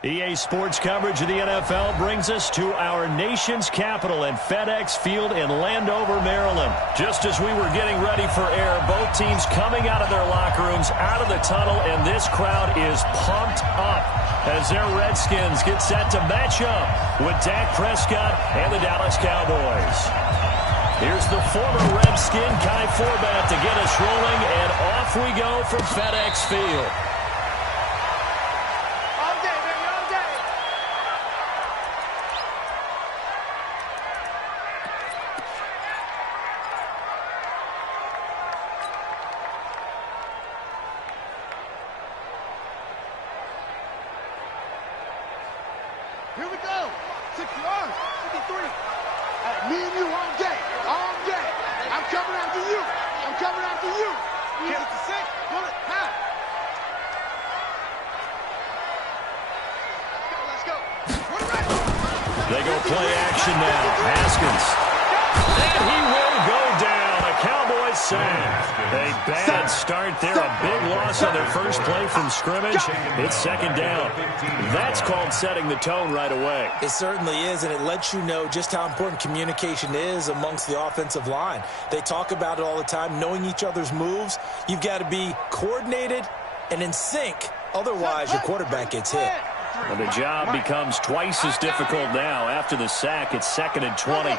EA Sports coverage of the NFL brings us to our nation's capital at FedEx Field in Landover, Maryland. Just as we were getting ready for air, both teams coming out of their locker rooms, out of the tunnel, and this crowd is pumped up as their Redskins get set to match up with Dak Prescott and the Dallas Cowboys. Here's the former Redskin, Kai Forbath, to get us rolling, and off we go from FedEx Field. Here we go. 60 yards. 53. Me and you all day. All day. I'm coming after you. I'm coming after you. Get it to 6. Pull it. Half. Let's go. They go play action now. Haskins. And he will go down. A Cowboys sack. A bad start there. A big loss on their first play from scrimmage. It's second down. That's called setting the tone right away. It certainly is, and it lets you know just how important communication is amongst the offensive line. They talk about it all the time, knowing each other's moves. You've got to be coordinated and in sync. Otherwise, your quarterback gets hit. Well, the job becomes twice as difficult now. After the sack, it's 2nd and 20.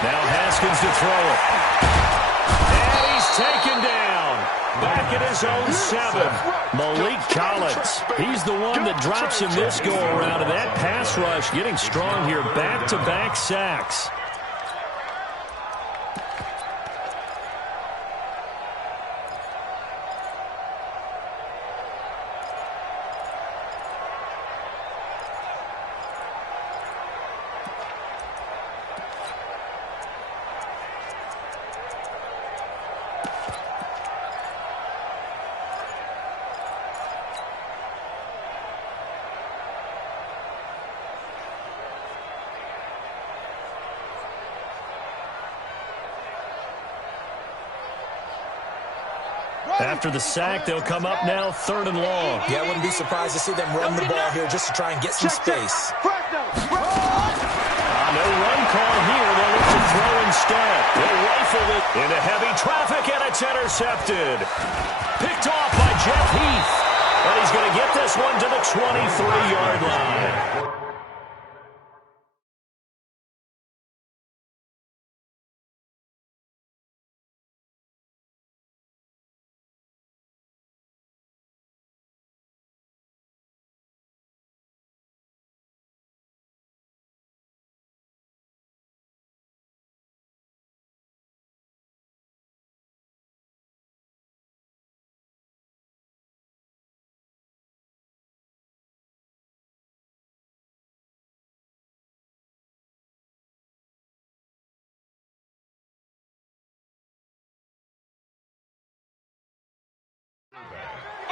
Now Haskins to throw it. And he's taken down. Back at his own 7. Malik Collins. He's the one that drops him this go-around. And that pass rush getting strong here. Back-to-back sacks. After the sack, they'll come up now 3rd and long. Yeah, I wouldn't be surprised to see them run the ball here just to try and get some space. No run call here. They'll look to throw instead. They'll rifle it into heavy traffic, and it's intercepted. Picked off by Jeff Heath. And he's going to get this one to the 23-yard line.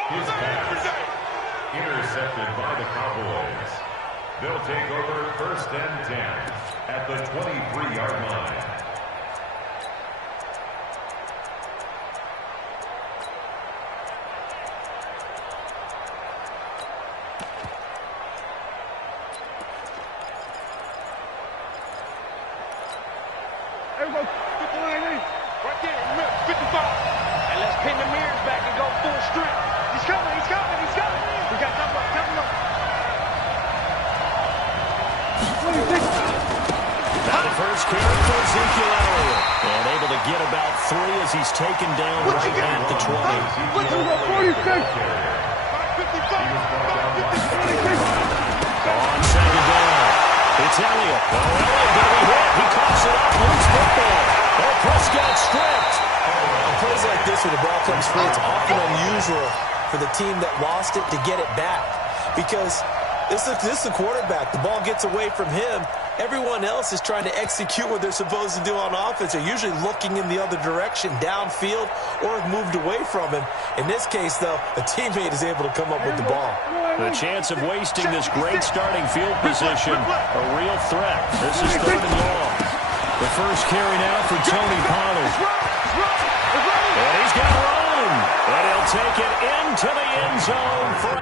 His pass intercepted by the Cowboys. They'll take over 1st and 10 at the 23-yard line. Everybody, put the line in. Right there, remember, 55. And let's pin the mirrors back and go full strength. He's coming, he's coming, he's coming. We got number, number. Now the first carry for Ezekiel Elliott. And able to get about 3 as he's taken down right at the 20. What's the 46? 55. On second down. It's Elliott. Oh, Elliott going to be hit. He coughs it up. Loose football. Oh, Prescott stripped. On plays like this where the ball comes free, it's often unusual for the team that lost it to get it back. Because this is the quarterback. The ball gets away from him. Everyone else is trying to execute what they're supposed to do on offense. They're usually looking in the other direction, downfield, or have moved away from him. In this case, though, a teammate is able to come up with the ball. The chance of wasting this great starting field position, a real threat. This is 3rd and long. The first carry now for Tony Pollard. And he's got room. And he'll take it into the end zone for...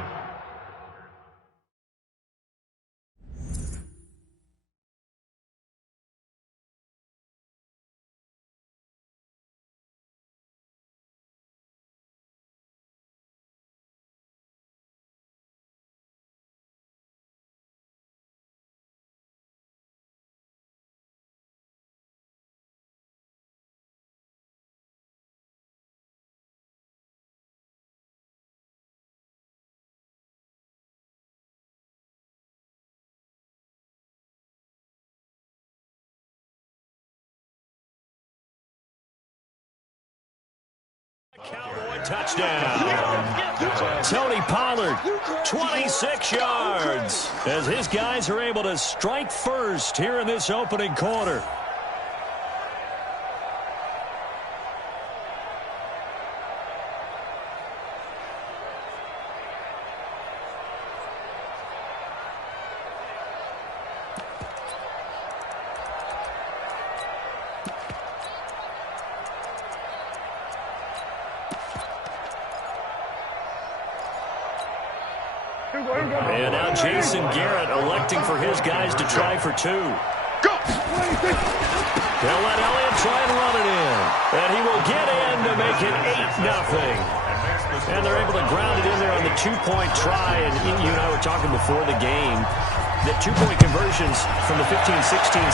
Cowboy touchdown. Tony Pollard, 26 yards, as his guys are able to strike first here in this opening quarter. And now Jason Garrett electing for his guys to try for two. Go! They'll let Elliott try and run it in. And he will get in to make it 8-0. And they're able to ground it in there on the two-point try. And you and I were talking before the game that two-point conversions from the 15-16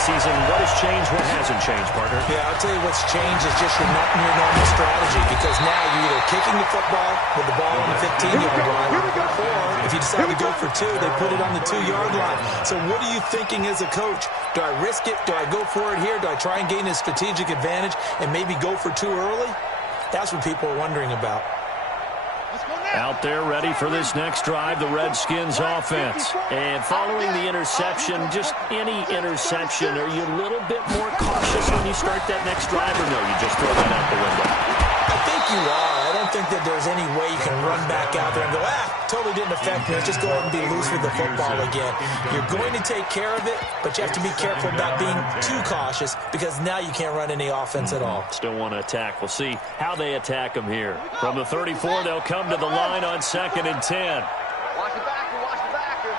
season, what has changed, what hasn't changed, partner? Yeah, I'll tell you what's changed is just your normal strategy, because now you're either kicking the football with the ball on the 15-yard line, or if you decide to go for two, they put it on the 2-yard line. So what are you thinking as a coach? Do I risk it? Do I go for it here? Do I try and gain a strategic advantage and maybe go for two early? That's what people are wondering about. Out there ready for this next drive, the Redskins offense. And following the interception, just any interception, are you a little bit more cautious when you start that next drive, or no, you just throw that out the window? I think you are. I don't think that there's any way you can run back out there and go, totally didn't affect me. Let's just go ahead and be loose with the football again. You're going to take care of it, but you have to be careful about being too cautious, because now you can't run any offense at all. Still want to attack. We'll see how they attack them here. From the 34, they'll come to the line on 2nd and 10. Watch the backer, watch the backer.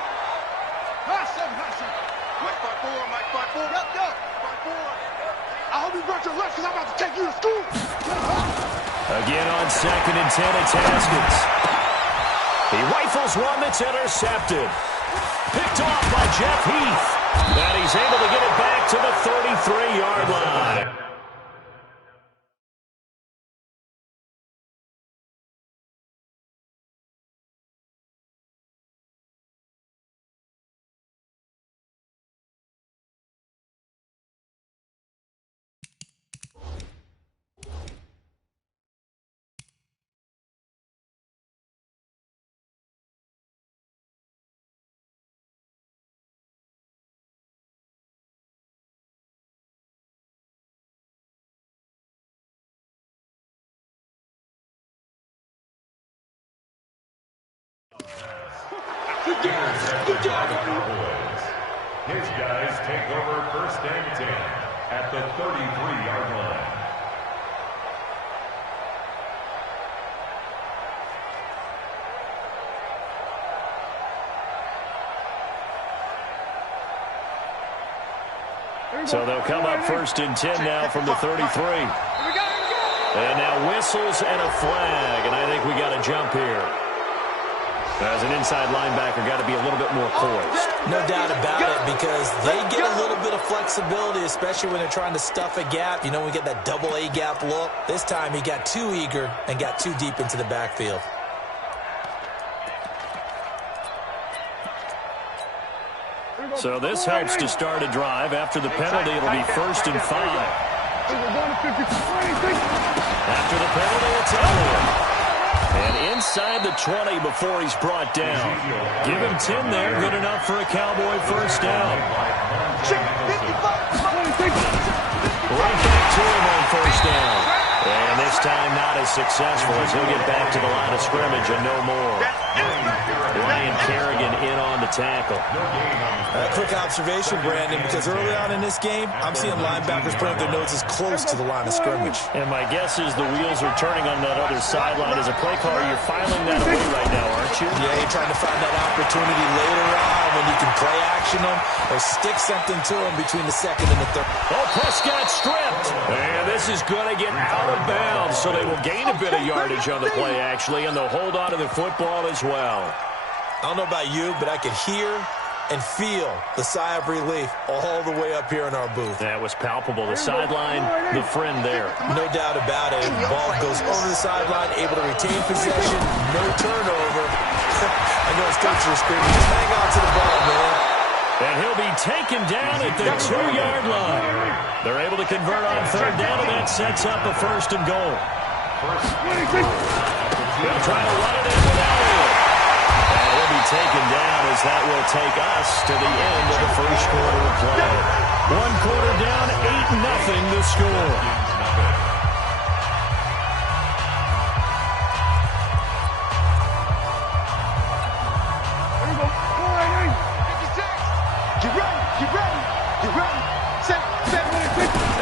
Hot seven. Mike 5-4, Mike 5-4. Yep. 5-4. I hope you brought your lunch, because I'm about to take you to school. Again on 2nd and 10, it's Haskins. He rifles one that's intercepted. Picked off by Jeff Heath. And he's able to get it back to the 33-yard line. His guys take over 1st and 10 at the 33-yard line. So they'll come up 1st and 10 now from the 33. And now whistles and a flag, and I think we got a jump here. As an inside linebacker, got to be a little bit more poised. No doubt about it, because they get a little bit of flexibility, especially when they're trying to stuff a gap. You know, we get that double A gap look. This time he got too eager and got too deep into the backfield. So this helps to start a drive. After the penalty, it'll be 1st and 5. After the penalty, it's Elliott. And inside the 20 before he's brought down. Give him 10 there. Good enough for a Cowboy first down. Right back to him on 1st down. And this time not as successful, as he'll get back to the line of scrimmage and no more. Ryan Kerrigan in on the tackle. Quick observation, Brandon, because early on in this game, I'm seeing linebackers putting their noses close to the line of scrimmage. And my guess is the wheels are turning on that other sideline. As a play caller, you're filing that away right now, aren't you? Yeah, you're trying to find that opportunity later on when you can play action them or stick something to them between the second and the third. Oh, Prescott stripped. And this is going to get out of bounds, so they will gain a bit of yardage on the play, actually, and they'll hold on to the football as well. I don't know about you, but I could hear and feel the sigh of relief all the way up here in our booth. That was palpable. The sideline, the friend there. No doubt about it. The ball goes over the sideline, able to retain possession, no turnover. I know his coaches are screaming, just hang on to the ball, man. And he'll be taken down at the 2-yard line. They're able to convert on third down, and that sets up a first and goal. They'll try to run it in without it. And he'll be taken down as that will take us to the end of the first quarter of play. 1 quarter down, 8-0 the score.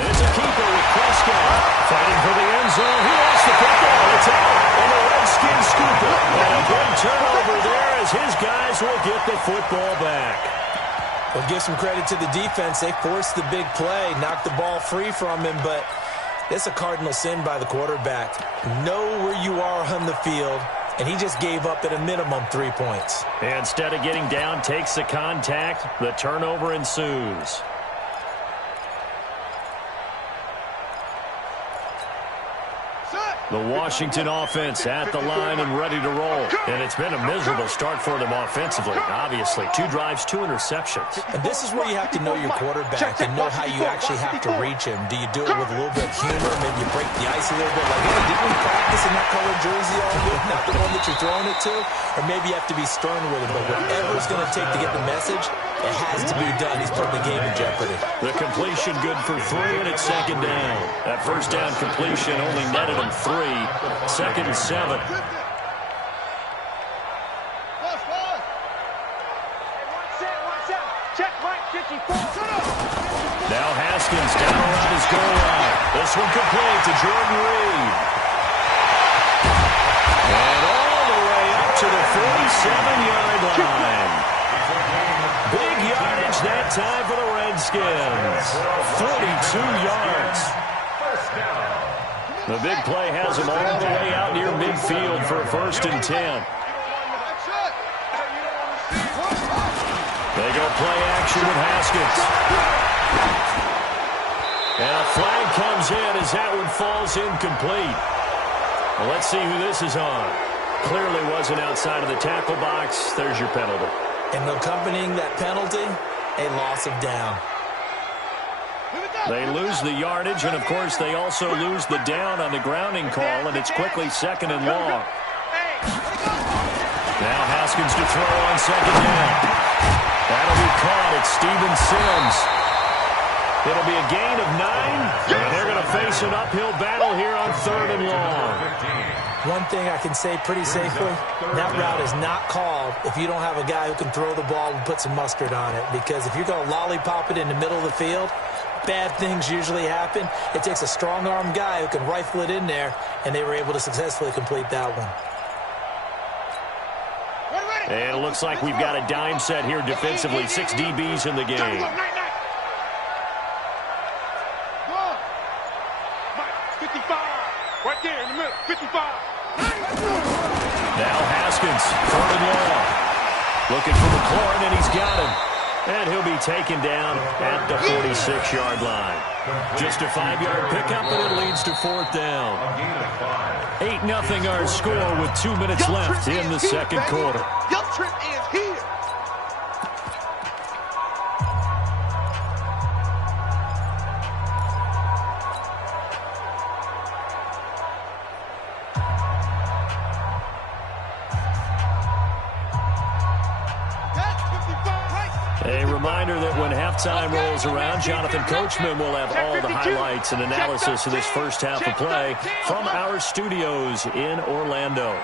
It's a keeper with Prescott fighting for the end zone. He lost the football. It's out, and the Redskins scoop it. And a big turnover there as his guys will get the football back. Well, give some credit to the defense. They forced the big play, knocked the ball free from him, but it's a cardinal sin by the quarterback. Know where you are on the field, and he just gave up at a minimum 3 points. And instead of getting down, takes the contact. The turnover ensues. The Washington offense at the line and ready to roll. And it's been a miserable start for them offensively, obviously. 2 drives, 2 interceptions. And this is where you have to know your quarterback and know how you actually have to reach him. Do you do it with a little bit of humor? Maybe you break the ice a little bit. Like, hey, didn't we practice in that colored jersey all week? Not the one that you're throwing it to? Or maybe you have to be stern with him. But whatever it's going to take to get the message, it has to be done. He's putting the game in jeopardy. The completion good for 3, and it's second down. That first down completion only netted him 3. Second and 7. Now Haskins down around his goal line. This one complete to Jordan Reed. And all the way up to the 47-yard line. Big yardage that time for the Redskins. 42 yards. The big play has them all the way out near midfield for a first and 10. They go play action with Haskins. And a flag comes in as that one falls incomplete. Well, let's see who this is on. Clearly wasn't outside of the tackle box. There's your penalty. And accompanying that penalty, a loss of down. They lose the yardage, and, of course, they also lose the down on the grounding call, and it's quickly second and long. Now Haskins to throw on second down. That'll be caught. It's Steven Sims. It'll be a gain of 9, and they're going to face an uphill battle here on third and long. One thing I can say pretty safely, that route is not called if you don't have a guy who can throw the ball and put some mustard on it. Because if you're going to lollipop it in the middle of the field, bad things usually happen. It takes a strong-arm guy who can rifle it in there, and they were able to successfully complete that one. And it looks like we've got a dime set here defensively. 6 DBs in the game. 55, right there in the middle, 55. Now Haskins, third and long. Looking for McLaurin, and he's got him. And he'll be taken down at the 46-yard line. Just a 5-yard pickup, and it leads to fourth down. 8-0 our score with 2 minutes left in the second quarter. Your trip is here. A reminder that when halftime rolls around, Jonathan Coachman will have all the highlights and analysis of this first half of play from our studios in Orlando.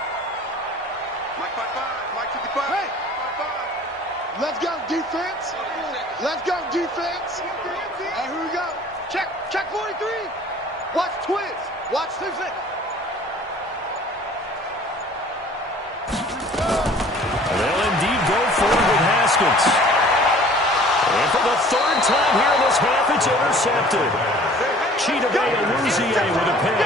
Let's go, defense. Let's go, defense. And here we go. Check 43. Watch twins. Watch this. They'll indeed go forward with Haskins. And for the third time here in this half, it's intercepted. Chidobe Awuzie with a pick.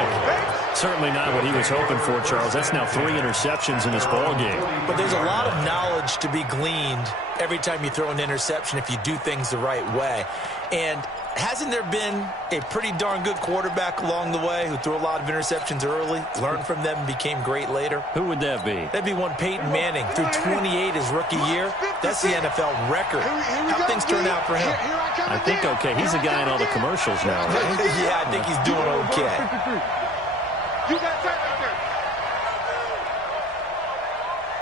Certainly not what he was hoping for, Charles. That's now 3 interceptions in this ball game. But there's a lot of knowledge to be gleaned every time you throw an interception if you do things the right way. And hasn't there been a pretty darn good quarterback along the way who threw a lot of interceptions early, learned from them, and became great later? Who would that be? That'd be one Peyton Manning. Threw 28 his rookie year. That's the NFL record. How things turn out for him? I think okay. He's a guy in all the commercials now, right? Yeah, I think he's doing okay. You got time right there.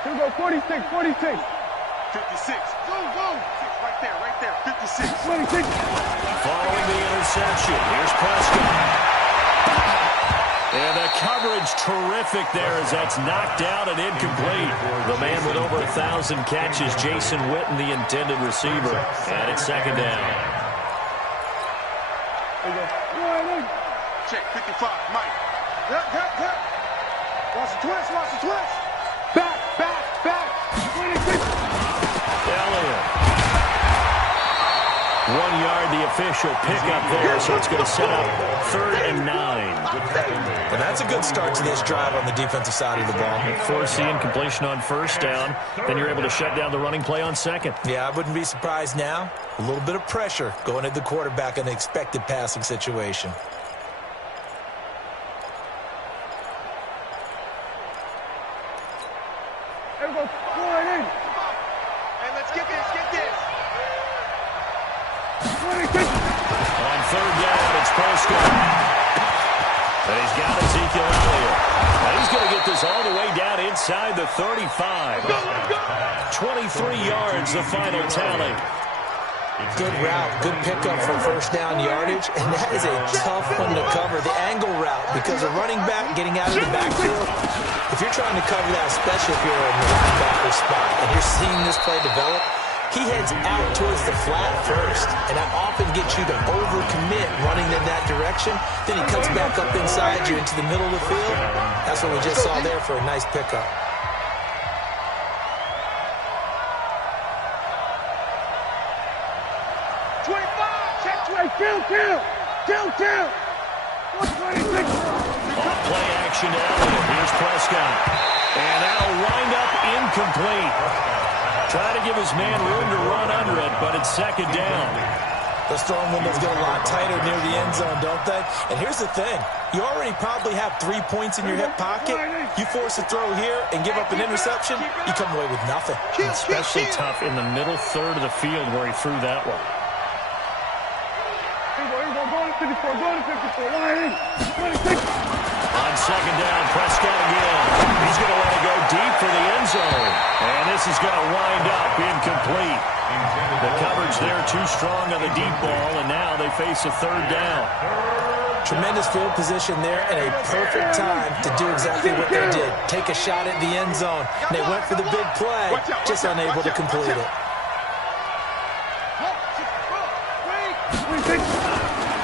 Here we go, 46, 46. 56. Go. Right there. 56. 26. Following the interception, here's Prescott. And the coverage terrific there as that's knocked out and incomplete. The man with over 1,000 catches, Jason Witten, the intended receiver. And it's second down. There you go. Check 55, Mike. Yep. Watch the twist. Back. 26. Elliott. 1 yard, the official pickup there, so it's going to set up 3rd and 9. And that's a good start to this drive on the defensive side of the ball. Forcing completion on first down. Then you're able to shut down the running play on second. Yeah, I wouldn't be surprised now. A little bit of pressure going at the quarterback in an expected passing situation. Here we go, 4 Hey, let's get this. 26. On 3rd down, it's Prescott. And he's got Ezekiel Elliott. And he's going to get this all the way down inside the 35. 23 yards, the final tally. Good route, good pickup for first down yardage, and that is a tough one to cover, the angle route, because a running back getting out of the backfield, if you're trying to cover that, especially if you're in the linebacker spot, and you're seeing this play develop, he heads out towards the flat first, and that often gets you to overcommit running in that direction. Then he cuts back up inside you into the middle of the field. That's what we just saw there for a nice pickup. Kill. 126. Off play action to Elliott. Here's Prescott. And that'll wind up incomplete. Trying to give his man room to run under it, but it's second down. Those throwing windows get a lot tighter near the end zone, don't they? And here's the thing. You already probably have 3 points in your hip pocket. You force a throw here and give up an interception, you come away with nothing. Especially tough in the middle third of the field where he threw that one. Here we go, go to 54, 26. On second down, Prescott again. He's going to let it go deep for the end zone. And this is going to wind up incomplete. The coverage there too strong on the deep ball, and now they face a 3rd down. Tremendous field position there and a perfect time to do exactly what they did. Take a shot at the end zone. And they went for the big play, just unable to complete it.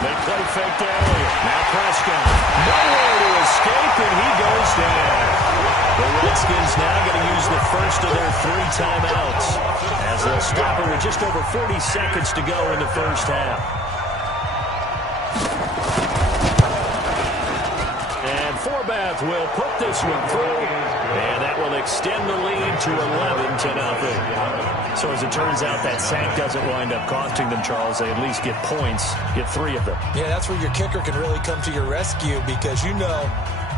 They play fake to Elliott. Now Prescott. Nowhere to escape, and he goes down. The Redskins now going to use the first of their 3 timeouts as they'll stop it with just over 40 seconds to go in the first half. And Forbath will put this one through, and that will extend the lead to 11-0. So as it turns out, that sack doesn't wind up costing them, Charles. They at least get points, get 3 of them. Yeah, that's where your kicker can really come to your rescue because, you know,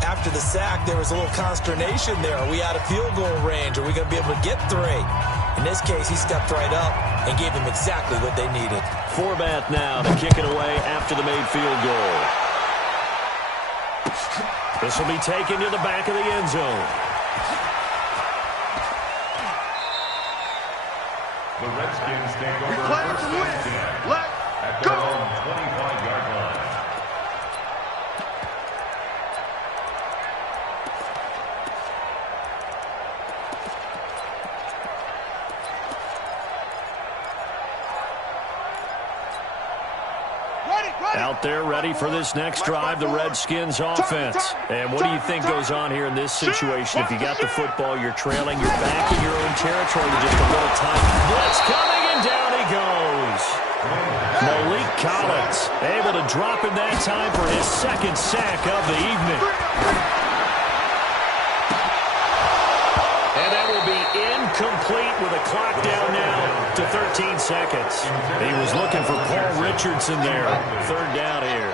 after the sack, there was a little consternation there. Are we out of field goal range? Are we going to be able to get 3? In this case, he stepped right up and gave them exactly what they needed. Forbath now to kick it away after the made field goal. This will be taken to the back of the end zone. The Redskins take over Play first to and win. 10 Let's at their go. own 25-yard line. Out there ready for this next drive, the Redskins offense. And what do you think goes on here in this situation? If you got the football, you're trailing, you're back in your own territory with just a little time. Blitz coming, and down he goes. Malik Collins able to drop in that time for his second sack of the evening. And that will be incomplete with a clock down now to 13 seconds. He was looking for Paul Richardson there. Third down here.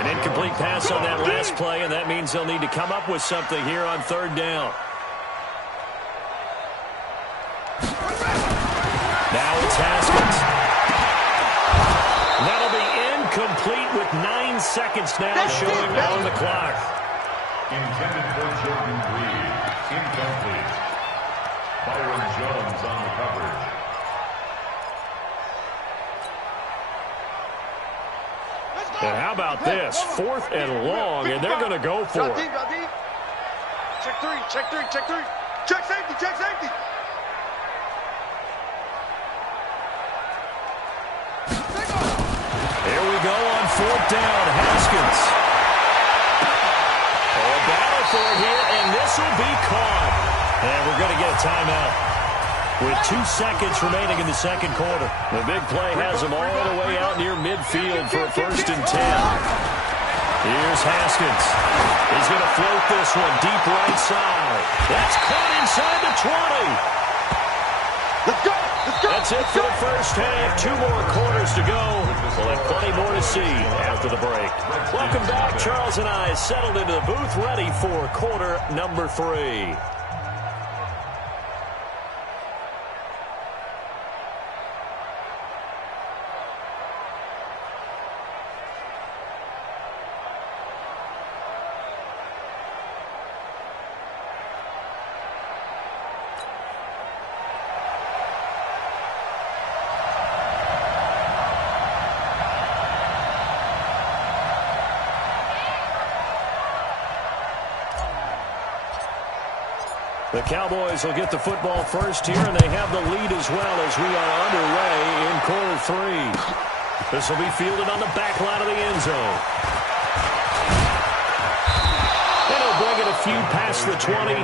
An incomplete pass on that last play, and that means they'll need to come up with something here on third down. Now it's Haskins. That'll be incomplete with 9 seconds now showing on the clock. Intended for Jordan Reed. Incomplete. Byron Jones on the coverage. And how about this? 4th and long, and they're going to go for it. Check three, check three, check three. Check safety, check safety. Here we go on 4th down. Haskins. A battle for it here, and this will be caught. And we're going to get a timeout with 2 seconds remaining in the second quarter. The big play has them all the way out near midfield for a 1st and 10. Here's Haskins. He's going to float this one deep right side. That's caught inside the 20. Let's go. Let's go. That's it for the first half. 2 more quarters to go. We'll have plenty more to see after the break. Welcome back. Charles and I settled into the booth ready for quarter number 3. The Cowboys will get the football first here, and they have the lead as well as we are underway in quarter 3. This will be fielded on the back line of the end zone. And he'll bring it a few past the 20.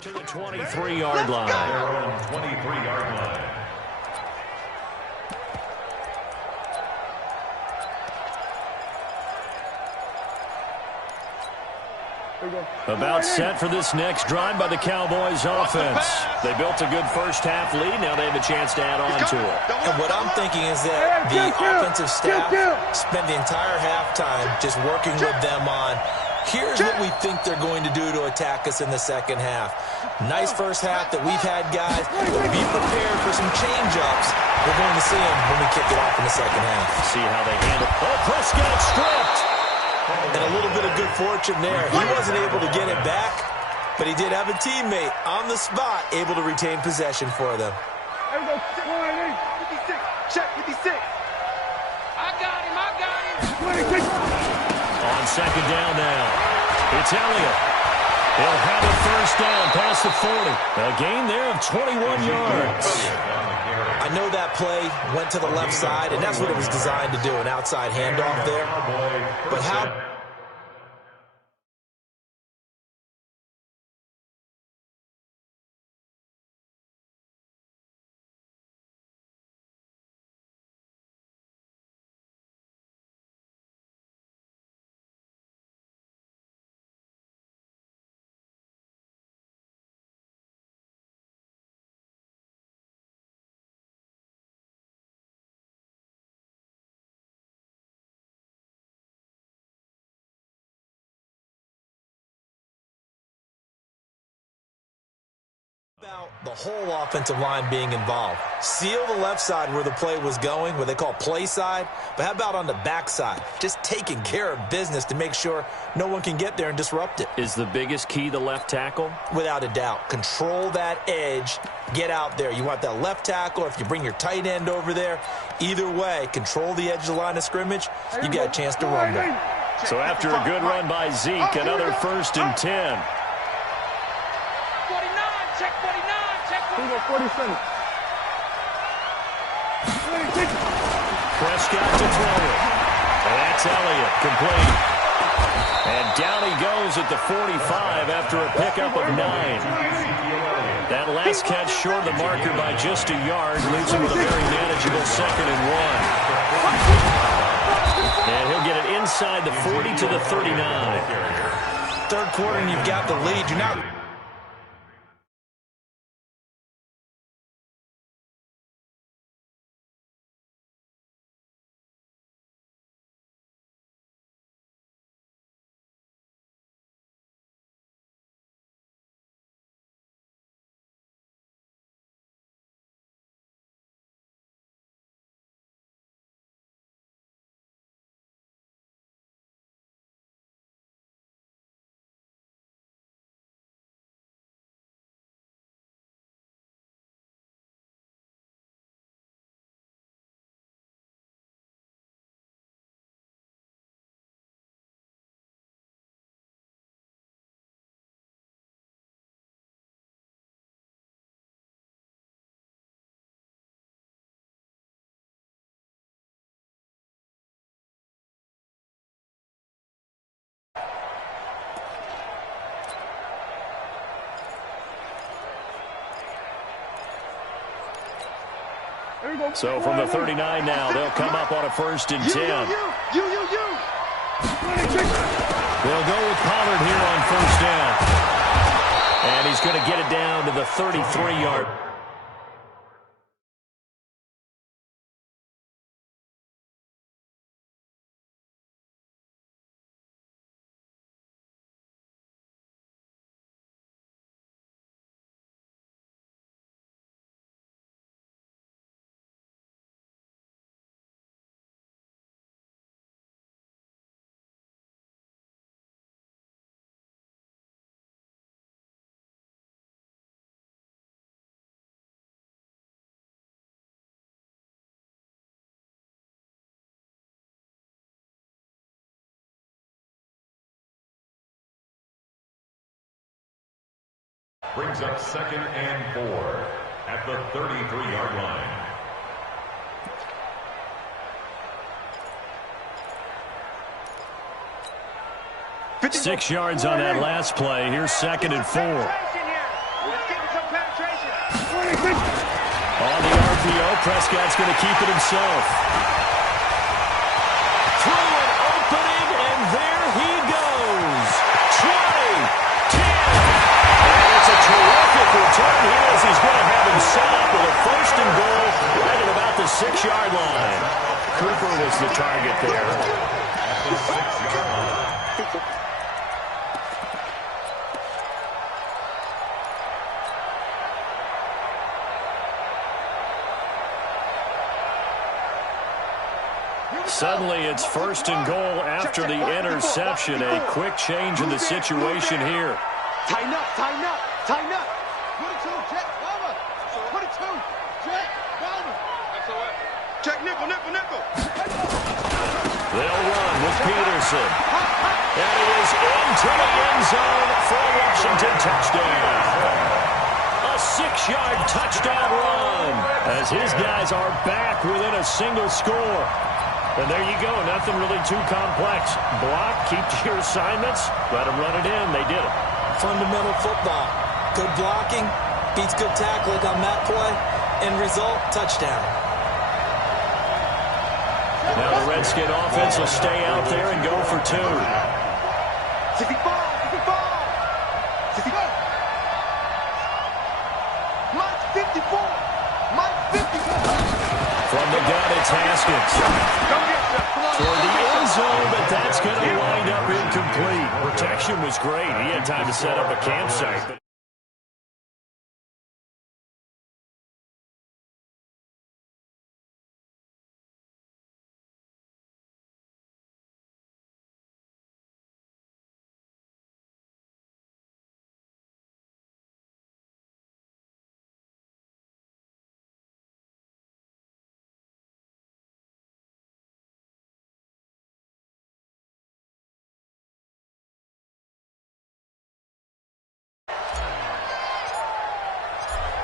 To the 23-yard line. Their own 23-yard line. About set for this next drive by the Cowboys offense. They built a good first half lead. Now they have a chance to add on to it. And what I'm thinking is that the offensive staff spent the entire halftime just working with them on, here's what we think they're going to do to attack us in the second half. Nice first half that we've had, guys. Be prepared for some change-ups. We're going to see them when we kick it off in the second half. See how they handle. Oh, Prescott stripped. And a little bit of good fortune there. He wasn't able to get it back, but he did have a teammate on the spot able to retain possession for them. There we go. 56. Check 56. I got him. On second down now, it's Elliott. He'll have it first down past the 40. A gain there of 21 yards. I know that play went to the left side, and that's what it was designed to do, an outside handoff there. But how About the whole offensive line being involved. Seal the left side where the play was going, what they call play side, but how about on the back side? Just taking care of business to make sure no one can get there and disrupt it. Is the biggest key the left tackle? Without a doubt. Control that edge. Get out there. You want that left tackle, or if you bring your tight end over there, either way, control the edge of the line of scrimmage, you got a chance to run there. So after a good run by Zeke, another 1st and 10. 47. Prescott to throw it. And that's Elliott, complete. And down he goes at the 45 after a pickup of 9. That last catch short of the marker by just a yard leaves him with a very manageable 2nd and 1. And he'll get it inside the 40 to the 39. Third quarter and you've got the lead. You're not... So from the 39 now, they'll come up on a 1st and 10. They'll go with Pollard here on 1st down. And he's going to get it down to the 33-yard. Brings up 2nd and 4 at the 33-yard line. Six yards on that last play. Here's 2nd and 4. On the RPO, Prescott's going to keep it himself. Through an opening, and there he goes. 20. It's a terrific return here as he's going to have him set up with a 1st and goal right at about the 6-yard line. Cooper was the target there. At the 6-yard line. Suddenly it's 1st and goal after the interception. A quick change in the situation here. Tighten up, tighten up, tighten up. 22, Jet, Bomber. 22, Jet, Bomber. Check nickel, nickel, nickel. They'll run with Peterson. And he is into the end zone for a Washington touchdown. A 6-yard touchdown run as his guys are back within a single score. And there you go, nothing really too complex. Block, keep to your assignments, let them run it in. They did it. Fundamental football. Good blocking, beats good tackling on that play. End result, touchdown. Now the Redskin offense will stay out there and go for 2. 64, 64, 64. Mike's 54. Mike's 54. From the gun, it's Haskins. For the end zone, but that's going to wind up incomplete. Protection was great. He had time to set up a campsite.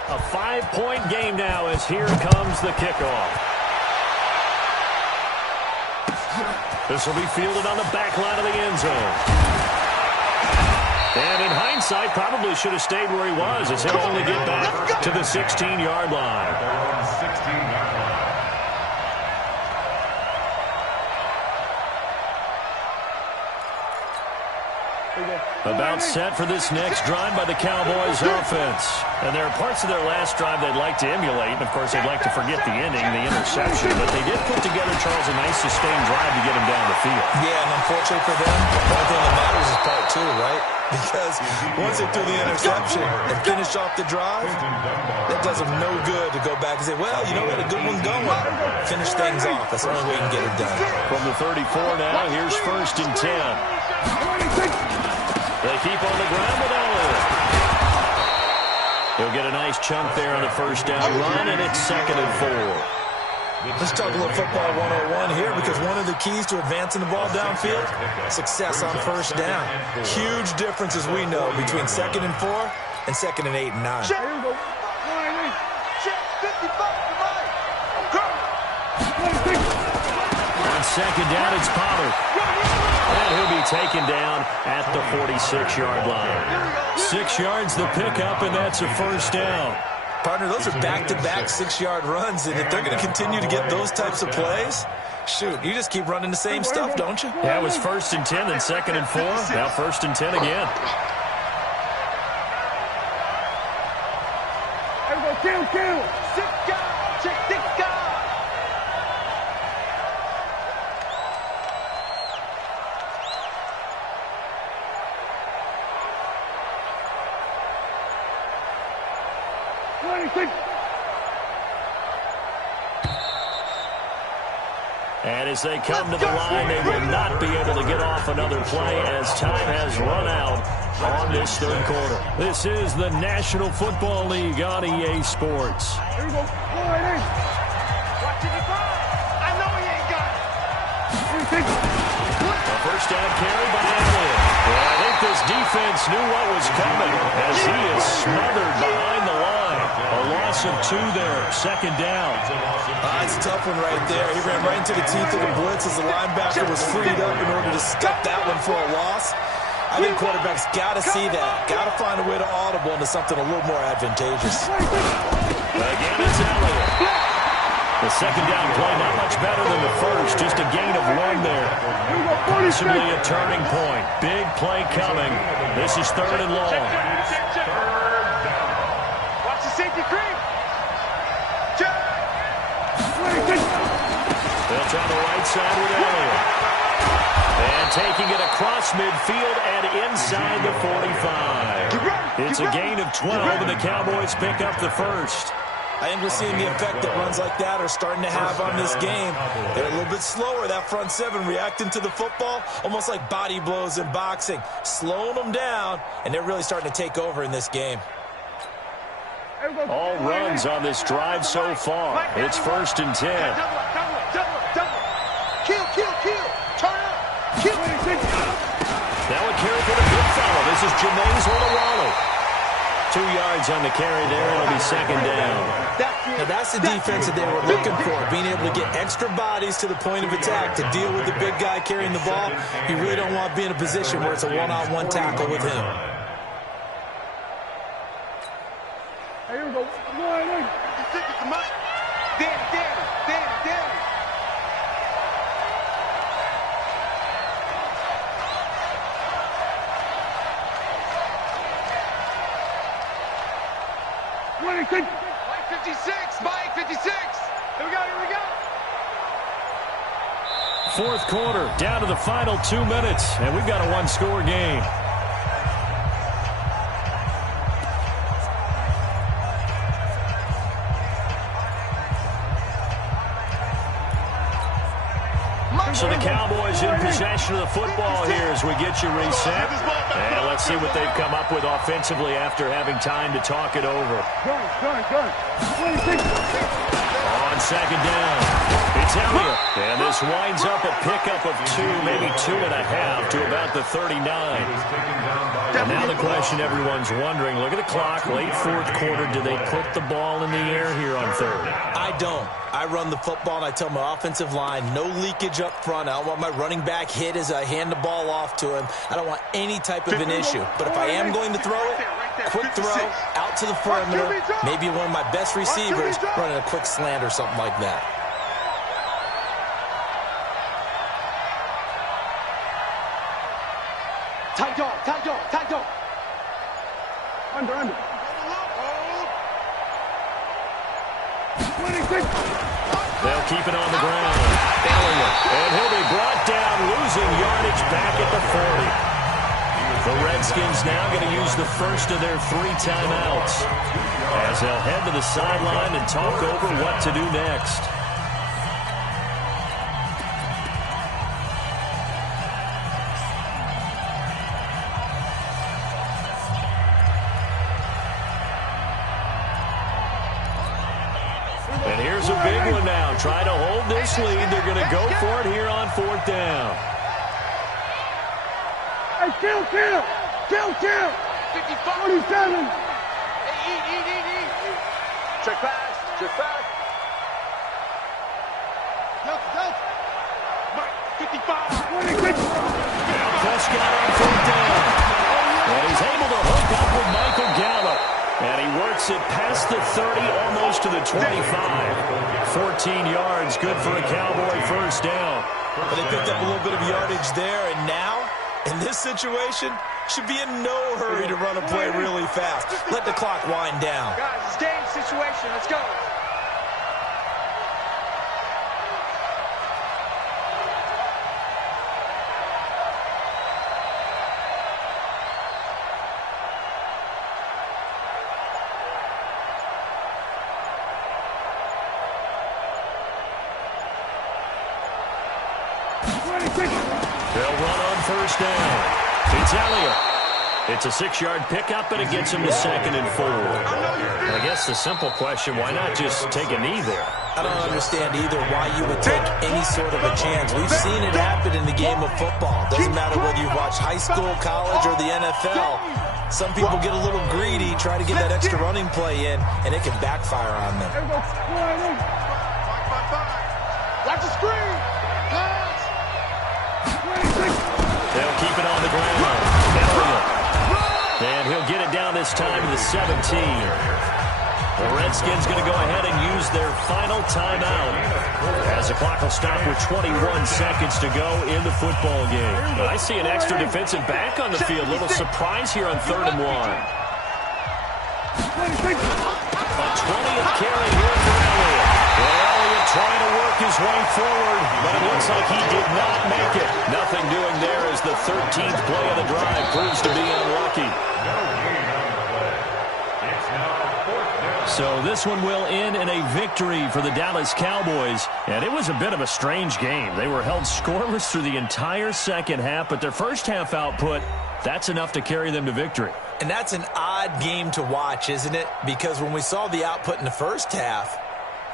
A 5-point game now as here comes the kickoff. This will be fielded on the back line of the end zone. And in hindsight, probably should have stayed where he was as he'll only get back to the 16-yard line. 16-yard line. About set for this next drive by the Cowboys offense. And there are parts of their last drive they'd like to emulate. And, of course, they'd like to forget the ending, the interception. But they did put together, Charles, a nice sustained drive to get him down the field. Yeah, and unfortunately for them, the only thing that matters is part two, right? Because once they threw the interception and finished off the drive, that does them no good to go back and say, well, you know what, a good one going. Finish things off. That's the only way you can get it done. From the 34 now, here's 1st and 10. They keep on the ground with Elliott. He'll get a nice chunk there on the first down run, and it's 2nd and 4. Let's talk a little football 101 here, because one of the keys to advancing the ball downfield, success on first down. Huge difference, as we know, between 2nd and 4 and 2nd and 8 and 9. Check. Check 55 tonight. On 2nd down, it's Pollard. And he'll be taken down at the 46-yard line. 6 yards the pickup, and that's a 1st down. Partner, those are back-to-back 6-yard runs, and if they're going to continue to get those types of plays, shoot, you just keep running the same stuff, don't you? Yeah, it was 1st and 10, then 2nd and 4. Now 1st and 10 again. Kill. 6 guys. Check 6 guys. And as they come to the line, they will not be able to get off another play as time has run out on this 3rd quarter. This is the National Football League on EA Sports. Here we go. Watching the ball. I know he ain't got it. A first down carry by Elliott. Well, I think this defense knew what was coming as he is smothered behind the line. A loss of 2 there. 2nd down. It's a tough one right there. He ran right into the teeth of the blitz as the linebacker was freed up in order to stuff that one for a loss. I think quarterbacks got to see that. Got to find a way to audible into something a little more advantageous. Again, it's Elliott. The 2nd down play not much better than the first. Just a gain of 1 there. Possibly a turning point. Big play coming. This is 3rd and long. Watch the safety creep. Check. They'll try the right side with Elliott. And taking it across midfield and inside the 45. It's a gain of 12, and the Cowboys pick up the first. I think we're seeing the effect that runs like that are starting to have on this game. They're a little bit slower, that front 7, reacting to the football, almost like body blows in boxing, slowing them down, and they're really starting to take over in this game. All runs on this drive so far. It's 1st and 10. Double. Kill. Turn up. Kill. Now a carry for the big fellow. This is Jameis Winston. 2 yards on the carry there. It'll be 2nd down. Now that's the defense that they were looking for, being able to get extra bodies to the point of attack to deal with the big guy carrying the ball. You really don't want to be in a position where it's a one-on-one tackle with him. Here we go. Danny. Mike 56. Mike 56. Here we go. 4th quarter, down to the final 2 minutes, and we've got a 1-score game. So the Cowboys in possession of the football here as we get you reset. And let's Let's see what they've come up with offensively after having time to talk it over. Gun. 26. On second down, it's Elliott. And this winds up a pickup of 2, maybe 2.5 to about the 39. And now the question everyone's wondering, look at the clock, late fourth quarter, do they put the ball in the air here on third? I don't. I run the football, and I tell my offensive line, no leakage up front. I don't want my running back hit as I hand the ball off to him. I don't want any type of an issue. But if I am going to throw it, quick throw, out to the perimeter, maybe one of my best receivers running a quick slant or something like that. Tight dog. Under. 26. They'll keep it on the ground. Elliott. And he'll be brought down, losing yardage back at the 40. The Redskins now going to use the first of their 3 timeouts as they'll head to the sideline and talk over what to do next. And here's a big one now. Try to hold this lead. They're going to go for it here on 4th down. Hey, kill. 55. 27. Hey, eat. Check pass. Delta. Mike, 55. 26. Now Prescott on 4th down. And he's able to hook up with Michael Gallup. And he works it past the 30, almost to the 25. 14 yards, good for a Cowboy first down. But they picked up a little bit of yardage there, and now, in this situation, should be in no hurry to run a play really fast. Let the clock wind down. Guys, it's game situation. Let's go. They'll run on first down. It's Elliott. It's a 6-yard pickup, and it gets him to 2nd and 4. I guess the simple question, why not just take a knee there? I don't understand either why you would take any sort of a chance. We've seen it happen in the game of football. Doesn't matter whether you watch high school, college, or the NFL. Some people get a little greedy, try to get that extra running play in, and it can backfire on them. Watch the screen. They'll keep it on the ground. Elliott. And he'll get it down this time to the 17. The Redskins going to go ahead and use their final timeout as the clock will stop with 21 seconds to go in the football game. I see an extra defensive back on the field. A little surprise here on 3rd and 1. A 20th carry here for Elliott. Elliott trying to work his way forward, but it looks like he did not make it. Nothing doing there as the 13th play of the drive proves to be unlucky. So this one will end in a victory for the Dallas Cowboys. And it was a bit of a strange game. They were held scoreless through the entire second half, but their first half output, that's enough to carry them to victory. And that's an odd game to watch, isn't it? Because when we saw the output in the first half,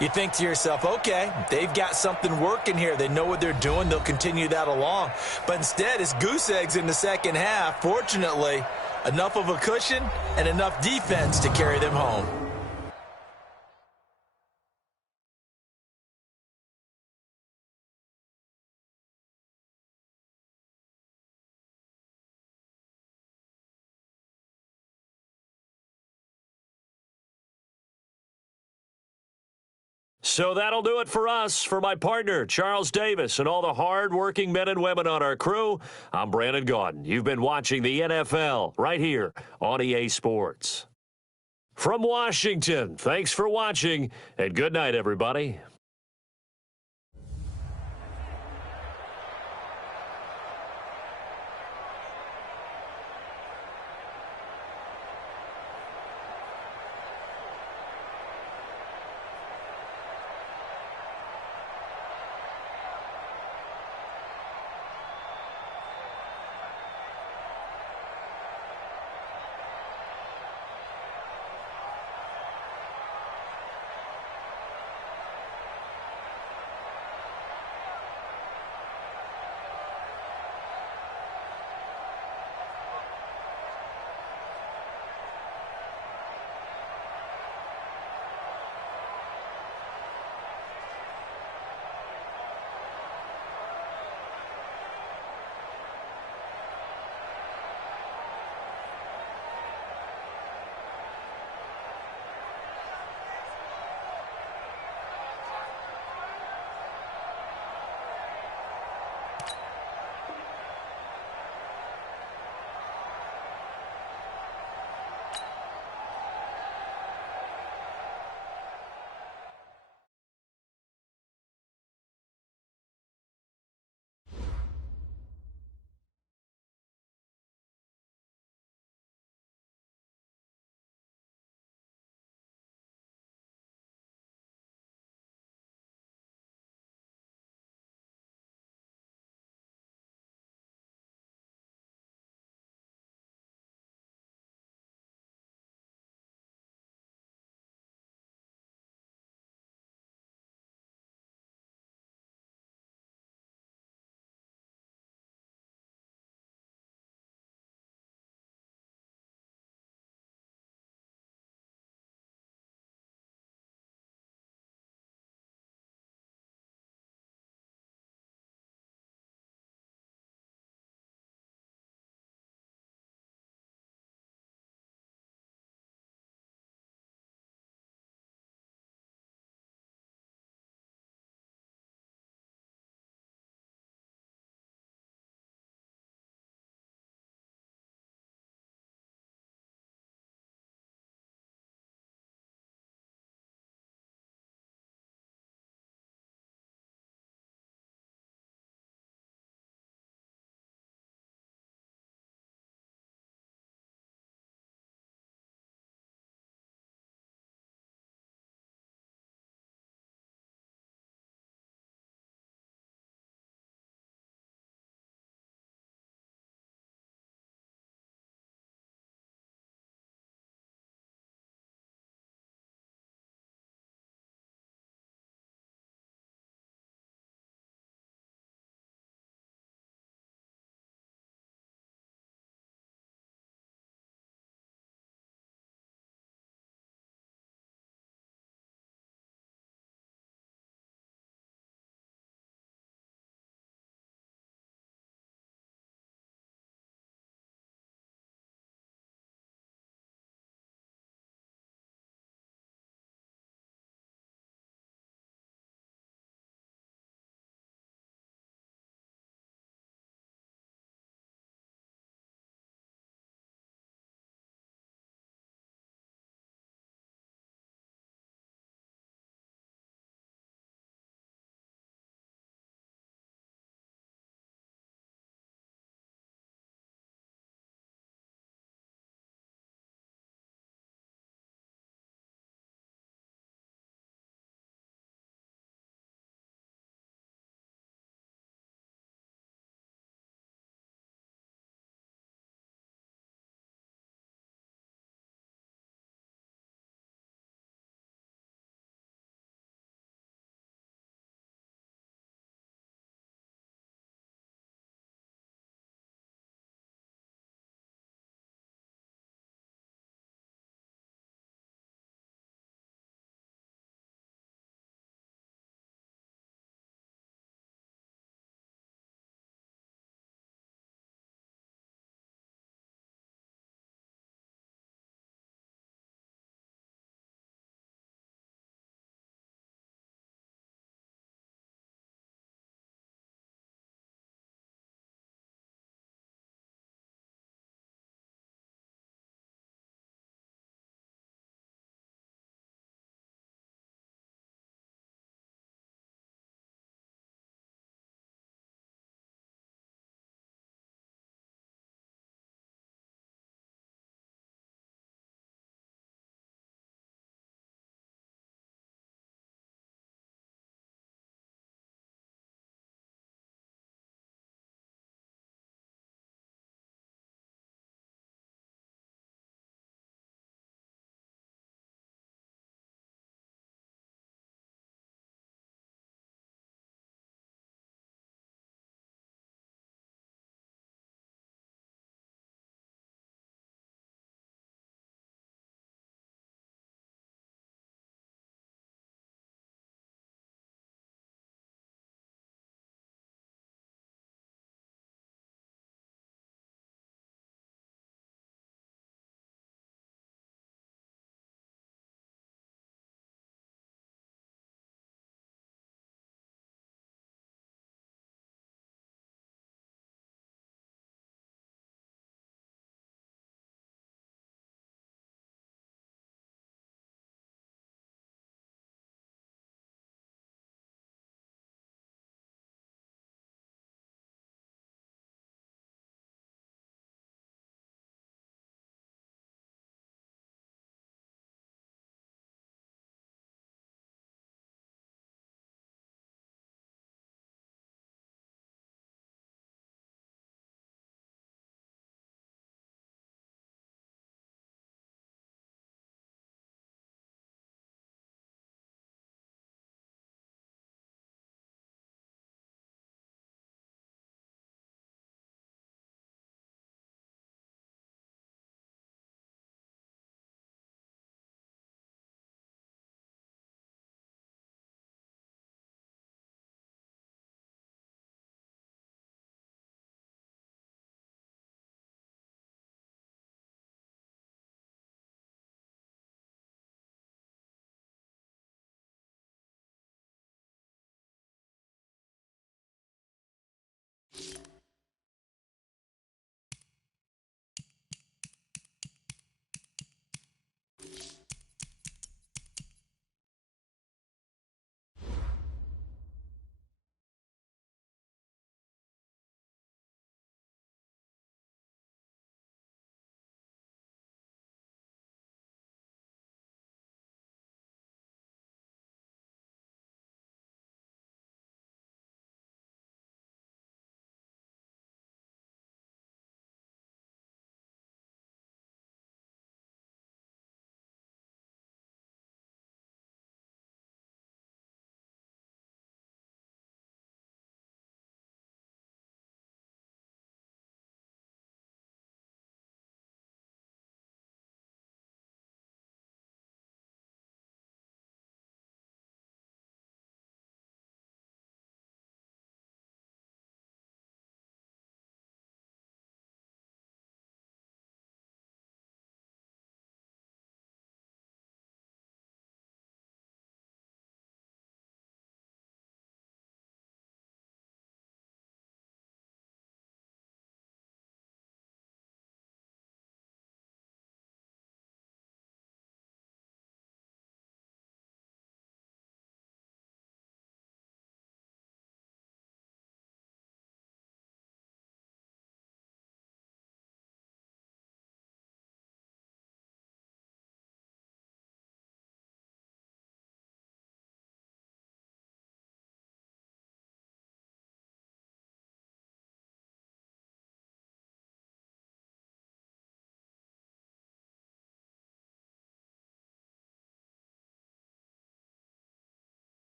you think to yourself, okay, they've got something working here. They know what they're doing. They'll continue that along. But instead, it's goose eggs in the second half. Fortunately, enough of a cushion and enough defense to carry them home. So that'll do it for us. For my partner, Charles Davis, and all the hard-working men and women on our crew, I'm Brandon Gaudin. You've been watching the NFL right here on EA Sports. From Washington, thanks for watching, and good night, everybody.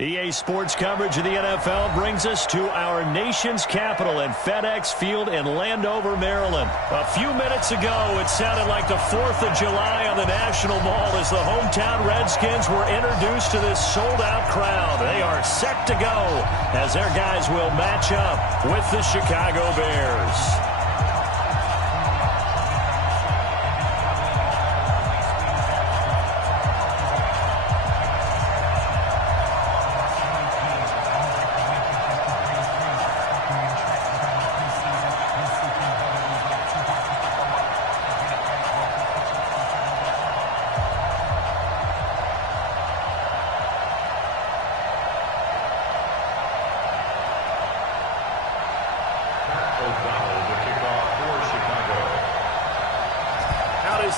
EA Sports coverage of the NFL brings us to our nation's capital in FedEx Field in Landover, Maryland. A few minutes ago, it sounded like the 4th of July on the National Mall as the hometown Redskins were introduced to this sold-out crowd. They are set to go as their guys will match up with the Chicago Bears.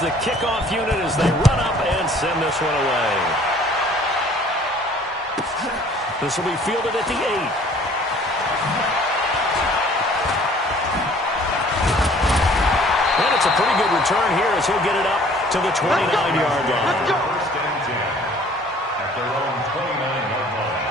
The kickoff unit as they run up and send this one away. This will be fielded at the 8. And it's a pretty good return here as he'll get it up to the 29-yard line. First and 10 at their own 29-yard line.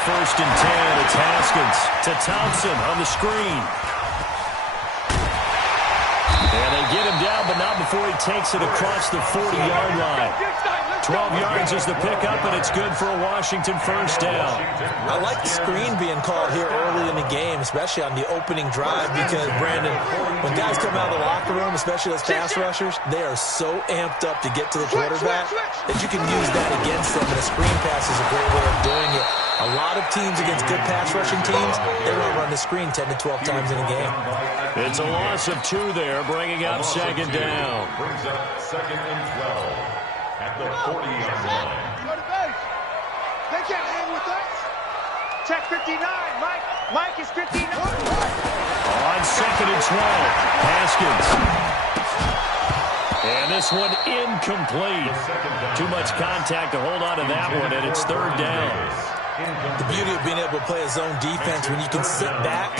First and 10, it's Haskins to Thompson on the screen. And they get him down, but not before he takes it across the 40-yard line. 12 yards is the pickup, and it's good for a Washington first down. I like the screen being called here early in the game, especially on the opening drive, because, Brandon, when guys come out of the locker room, especially those pass rushers, they are so amped up to get to the quarterback that you can use that against them, and a screen pass is a great way of doing it. A lot of teams against good pass rushing teams, they want to run the screen 10 to 12 times in a game. It's a loss of 2 there, bringing up second down. Brings up second and 12 at the 40-yard line. Go to base. They can't hang with us. Check 59. Mike is 59. On second and 12, Haskins. And this one incomplete. Too much contact to hold on to that one, and it's third down. The beauty of being able to play a zone defense when you can sit back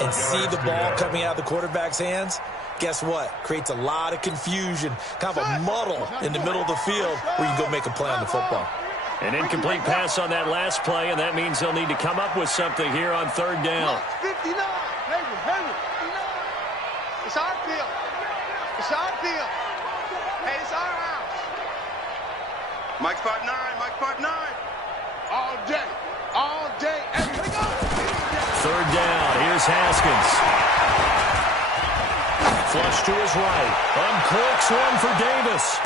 and see the ball coming out of the quarterback's hands, guess what? Creates a lot of confusion, kind of a muddle in the middle of the field where you can go make a play on the football. An incomplete pass on that last play, and that means they'll need to come up with something here on third down. 59. Hayward. It's our field. It's our field. Hey, it's our house. Mike's 5'9". All day, every go. Third down, here's Haskins. Flush to his right. Unclicks one for Davis.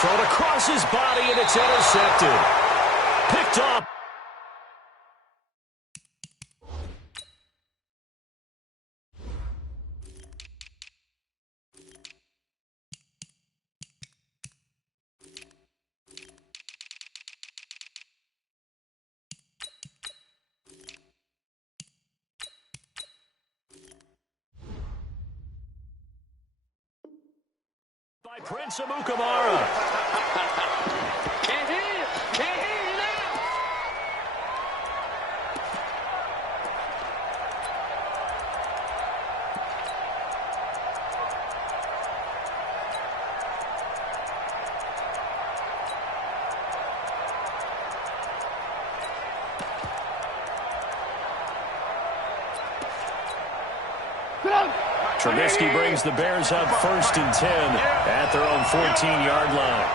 Thrown across his body, and it's intercepted. Picked up. By Prince Amukamara. Can't hear you now. Trubisky brings the Bears up first and 10 at their own 14-yard line.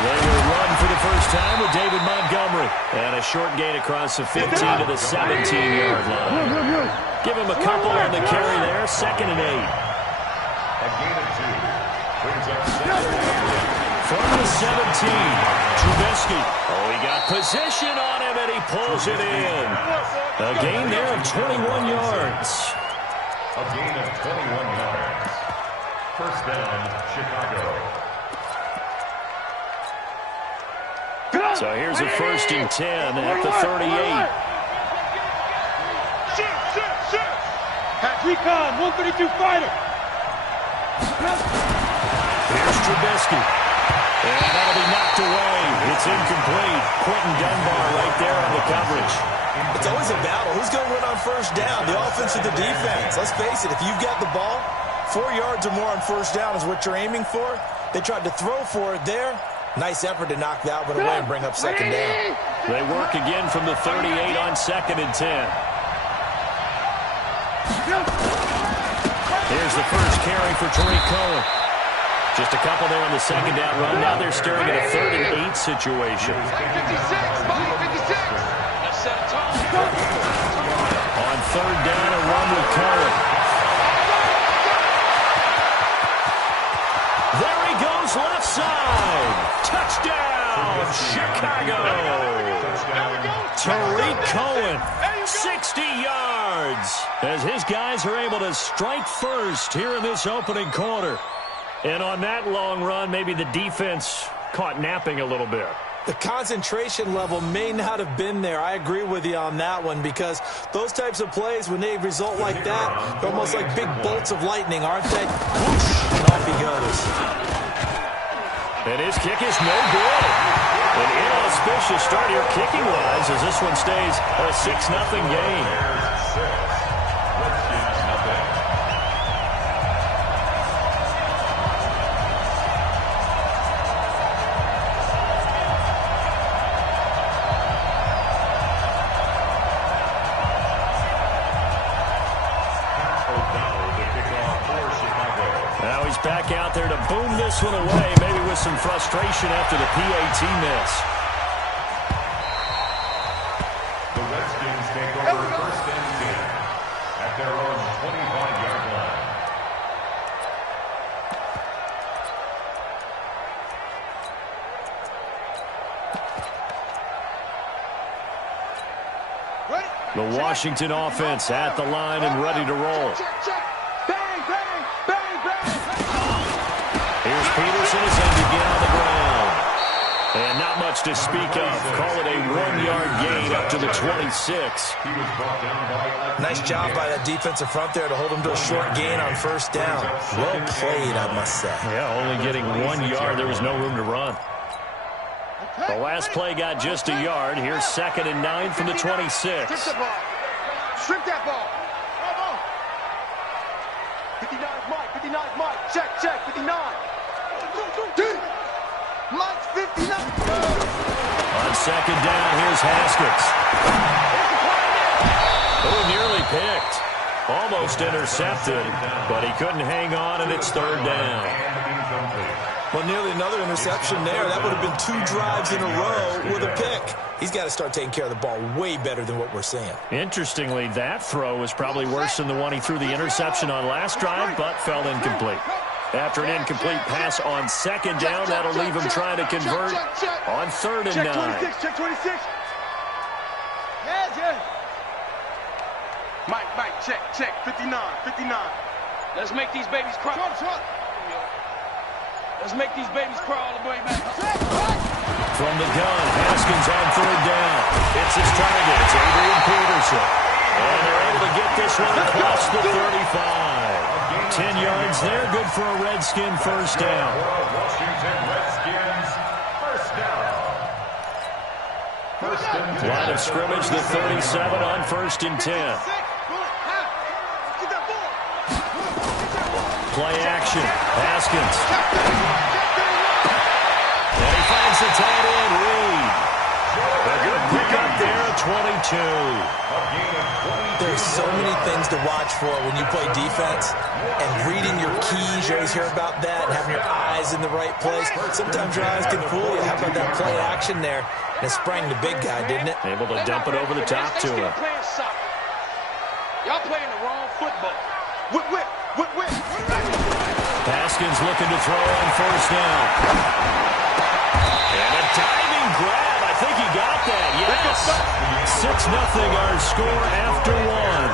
They will run for the first time with David Montgomery. And a short gain across the 15 to the 17-yard line. Give him a couple on the carry there, second and 8. A gain of 2 brings up second. From the 17, Trubisky. Oh, he got position on him, and he pulls it in. A gain there of 21 yards. A gain of 21 yards. First down, Chicago. So here's a 1st and 10 at the 38. Recon, 132 fighter. Here's Trubisky. And that'll be knocked away. It's incomplete. Quentin Dunbar right there on the coverage. It's always a battle. Who's going to win on first down? The offense or the defense? Let's face it, if you've got the ball, 4 yards or more on first down is what you're aiming for. They tried to throw for it there. Nice effort to knock that one away and bring up second down. They work again from the 38 on 2nd and 10. Here's the first carry for Tariq Cohen. Just a couple there on the second down run. Now they're staring at a 3rd and 8 situation. 56, 56. On 3rd down, a run with Cohen. There he goes, left side. Touchdown, Chicago. Tariq Cohen, 60 yards. As his guys are able to strike first here in this opening quarter. And on that long run, maybe the defense caught napping a little bit. The concentration level may not have been there. I agree with you on that one because those types of plays, when they result like that, they're almost like big bolts of lightning, aren't they? Whoosh, and off he goes. And his kick is no good. An inauspicious start here kicking-wise as this one stays a 6-0 game. Now he's back out there to boom this one away, maybe with some frustration after the PAT miss. The Redskins take over 1st and 10 at their own 25-yard line. The Washington offense at the line and ready to roll. Here's Peterson as they begin on the ground. And not much to speak of. Call it a 1-yard gain up to the 26. Nice job by that defensive front there to hold him to a short gain on first down. Well played, I must say. Yeah, only getting 1 yard. There was no room to run. The last play got just a yard. Here's 2nd and 9 from the 26. Strip the ball. Strip that ball. 59 Mike. 59 Mike. Check, check. 59. Mike's 59. On 2nd down, here's Haskins. Oh, nearly picked. Almost intercepted, but he couldn't hang on, and it's 3rd down. Well, nearly another interception there. That would have been 2 drives in a row with a pick. He's got to start taking care of the ball way better than what we're seeing. Interestingly, that throw was probably worse than the one he threw the interception on last drive, but fell incomplete. After an incomplete pass on 2nd down, that'll leave him trying to convert on 3rd and 9. Check 26. Yeah. Mike, check, 59. Let's make these babies cry. Let's make these babies cry all the way back. From the gun, Haskins on 3rd down. It's his target. It's Adrian Peterson. And they're able to get this one across the 35. 10 yards there, good for a Redskin first down. Washington Redskins first down. Line of scrimmage, the 37 on 1st and 10. Play action. Haskins. And he finds the tight end, Reed. A good pickup there at 22. There's so many things to watch for when you play defense. And reading your keys, you always hear about that. And having your eyes in the right place. Sometimes your eyes can fool you. How about that play action there? And it sprang the big guy, didn't it? Able to dump it over the top to him. Y'all playing the wrong football. Whip. Haskins looking to throw on 1st down. And a diving grab. I think he got that. Yes. 6-0 our score after one.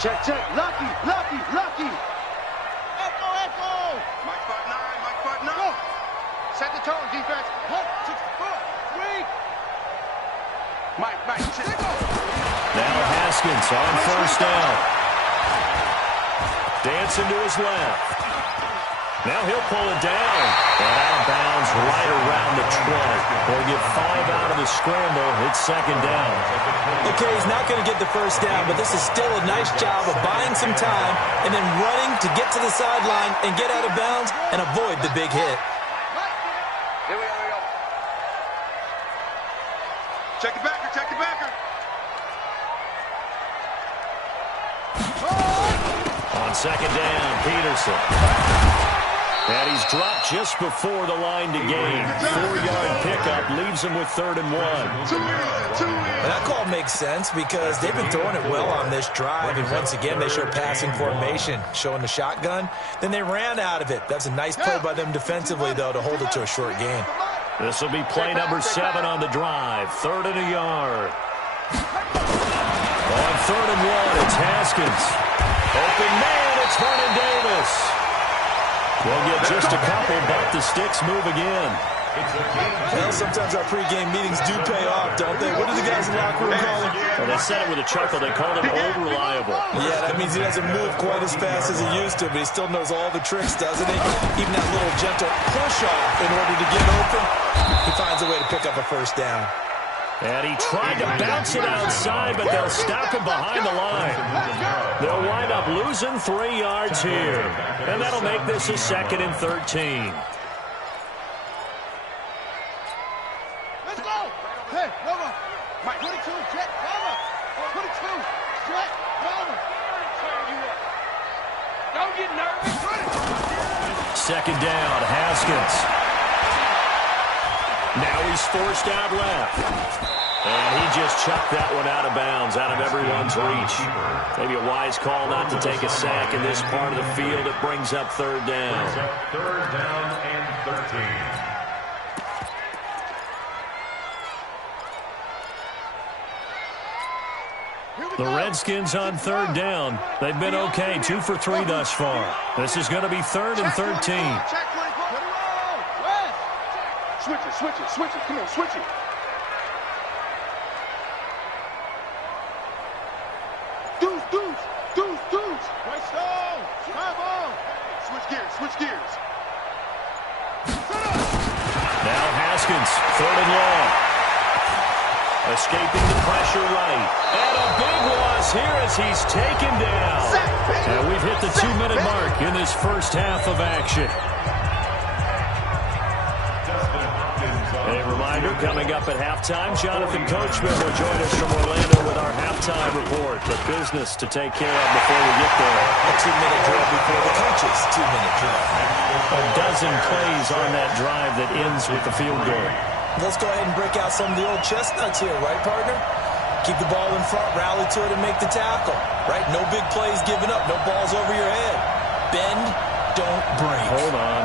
Check, check. Lucky, lucky, lucky. Echo, echo. Mike 5'9", Mike 5'9". Go. Set the tone, defense. Hold, 6-4. Wait. Mike, check. Now Haskins on first down. Dancing to his left. Now he'll pull it down. And out of bounds right around the 20. They'll get 5 out of the scramble. It's second down. Okay, he's not going to get the first down, but this is still a nice job of buying some time and then running to get to the sideline and get out of bounds and avoid the big hit. Here we go. Check the backer, check the backer. On second down, Peterson. And he's dropped just before the line to gain. 4-yard pickup leaves him with 3rd and 1. And that call makes sense because they've been throwing it well on this drive. And once again, they show passing formation, showing the shotgun. Then they ran out of it. That's a nice play by them defensively, though, to hold it to a short game. This will be play number 7 on the drive. 3rd and a yard. On 3rd and 1, it's Haskins. Open man, it's Vernon Davis. We'll get just a couple, but the sticks move again. Well, sometimes our pregame meetings do pay off, don't they? What do the guys in the locker room call him? Well, they said it with a chuckle. They called him over-reliable. Yeah, that means he doesn't move quite as fast as he used to, but he still knows all the tricks, doesn't he? Even that little gentle push-off in order to get open, he finds a way to pick up a first down. And he tried to bounce it outside, but they'll stop him behind the line. They'll wind up losing 3 yards here. And that'll make this a 2nd and 13. Let's go. Hey, Nova. Mike, 22, check, Nova. 22, check, Nova. Don't get nervous. 2nd down, Haskins. Now he's forced out left. And he just chucked that one out of bounds, out of everyone's reach. Maybe a wise call not to take a sack in this part of the field. It brings up 3rd down. 3rd down and 13. The Redskins on 3rd down. They've been okay, 2 for 3 thus far. This is going to be 3rd and 13. Check 24. Switch it. Come on, switch it. Deuce. Right stone. Bravo. Switch gears. Now Haskins, 3rd and long. Escaping the pressure right. And a big loss here as he's taken down. And we've hit the 2-minute mark in this first half of action. A reminder, coming up at halftime, Jonathan Coachman will join us from Orlando with our halftime report. The business to take care of before we get there. A 2-minute drill before the coach's 2-minute drill. A dozen plays on that drive that ends with the field goal. Let's go ahead and break out some of the old chestnuts here, right, partner? Keep the ball in front, rally to it, and make the tackle, right? No big plays given up, no balls over your head. Bend, don't break. Hold on.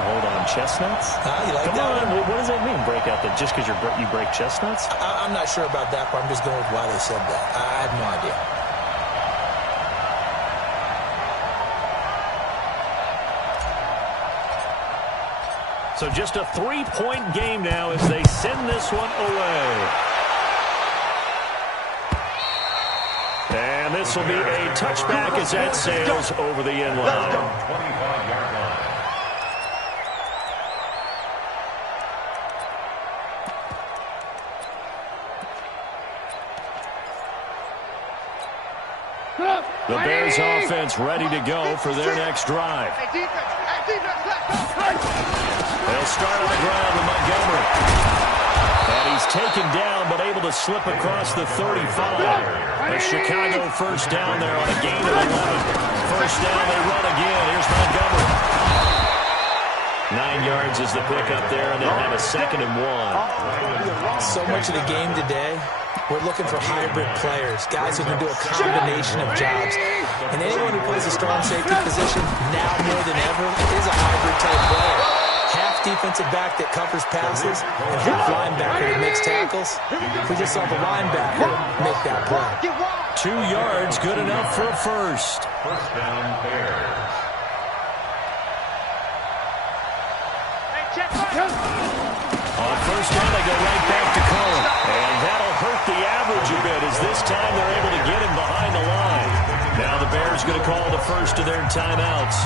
Chestnuts? You like Come that on, one? what does that mean, break out? That just because you break chestnuts? I'm not sure about that, but I'm just going with why they said that. I have no idea. So just a 3-point game now as they send this one away. And this will be a touchback as that sails over the end line. 25-yard line. The Bears offense ready to go for their next drive. Hey, defense, let's go. They'll start on the ground with Montgomery. And he's taken down but able to slip across the 35. A Chicago first down there on a gain of 11. First down, they run again. Here's Montgomery. 9 yards is the pickup there, and they'll have a 2nd and 1. So much of the game today, we're looking for hybrid players, guys who can do a combination of jobs. And anyone who plays a strong safety position now more than ever is a hybrid-type player. Half defensive back that covers passes and half linebacker that makes tackles. We just saw the linebacker make that play. 2 yards, good enough for a first. First down, Bears. On first down, they go right back to Cullen. And that'll hurt the average a bit as this time they're able to get him behind the line. Now the Bears going to call the first of their timeouts,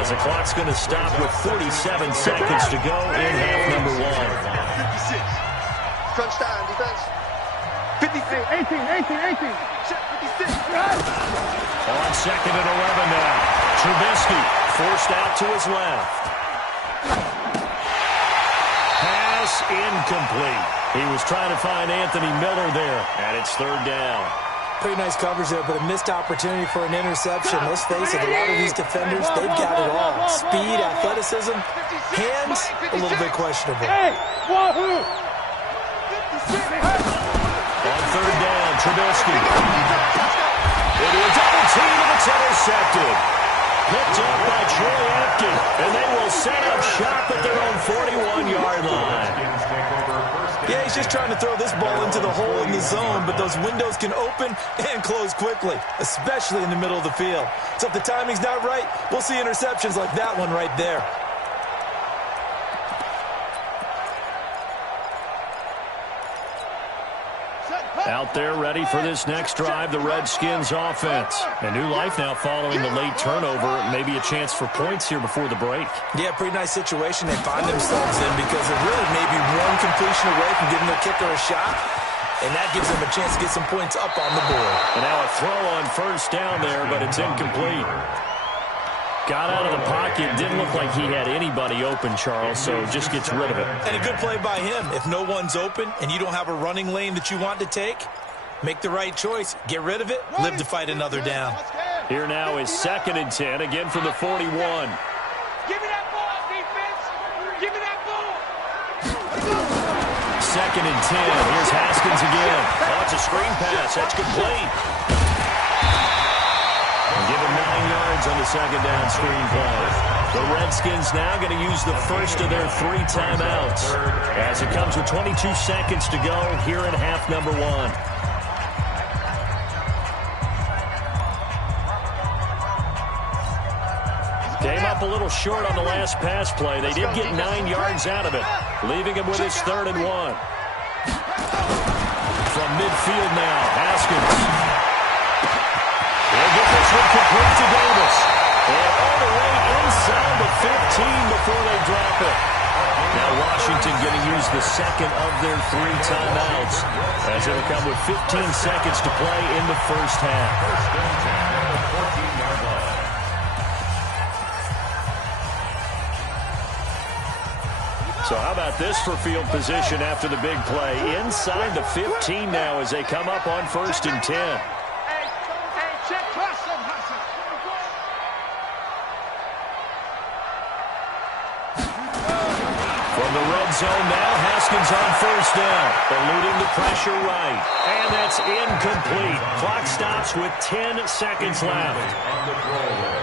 as the clock's going to stop with 47 seconds to go in half number 1. 56. Crunch time, defense. 56. 18. Check 56. On 2nd and 11 now. Trubisky forced out to his left. Pass incomplete. He was trying to find Anthony Miller there, and it's 3rd down. Pretty nice coverage there, but a missed opportunity for an interception. Let's face it, a lot of these defenders, they've got it all. Speed, athleticism, hands, a little bit questionable. On 3rd down, Trubisky. Into a double team, and it's intercepted. Picked up by Troy Apke, and they will set up shop at their own 41-yard line. Yeah, he's just trying to throw this ball into the hole in the zone, but those windows can open and close quickly, especially in the middle of the field. So if the timing's not right, we'll see interceptions like that one right there. Out there ready for this next drive, the Redskins offense. A new life now following the late turnover. Maybe a chance for points here before the break. Yeah, pretty nice situation they find themselves in because they're really maybe one completion away from giving their kicker a shot, and that gives them a chance to get some points up on the board. And now a throw on first down there, but it's incomplete. Got out of the pocket. Didn't look like he had anybody open, Charles, so just gets rid of it. And a good play by him. If no one's open and you don't have a running lane that you want to take, make the right choice. Get rid of it. Live to fight another down. Here now is 2nd and 10, again from the 41. Give me that ball, defense. Give me that ball. 2nd and 10. Here's Haskins again. Oh, it's a screen pass. That's complete. Give him 9 yards on the 2nd down screen play. The Redskins now going to use the first of their 3 timeouts as it comes with 22 seconds to go here in half number 1. Came up a little short on the last pass play. They did get 9 yards out of it, leaving him with his 3rd and 1. From midfield now, Haskins. They'll get this one complete to Davis. And all the way inside the 15 before they drop it. Now Washington going to use the 2nd of their 3 timeouts as it'll come with 15 seconds to play in the first half. So how about this for field position after the big play? Inside the 15 now as they come up on 1st and 10. From the red zone now, Haskins on 1st down, eluding the pressure right. And that's incomplete. Clock stops with 10 seconds left. On the throwaway.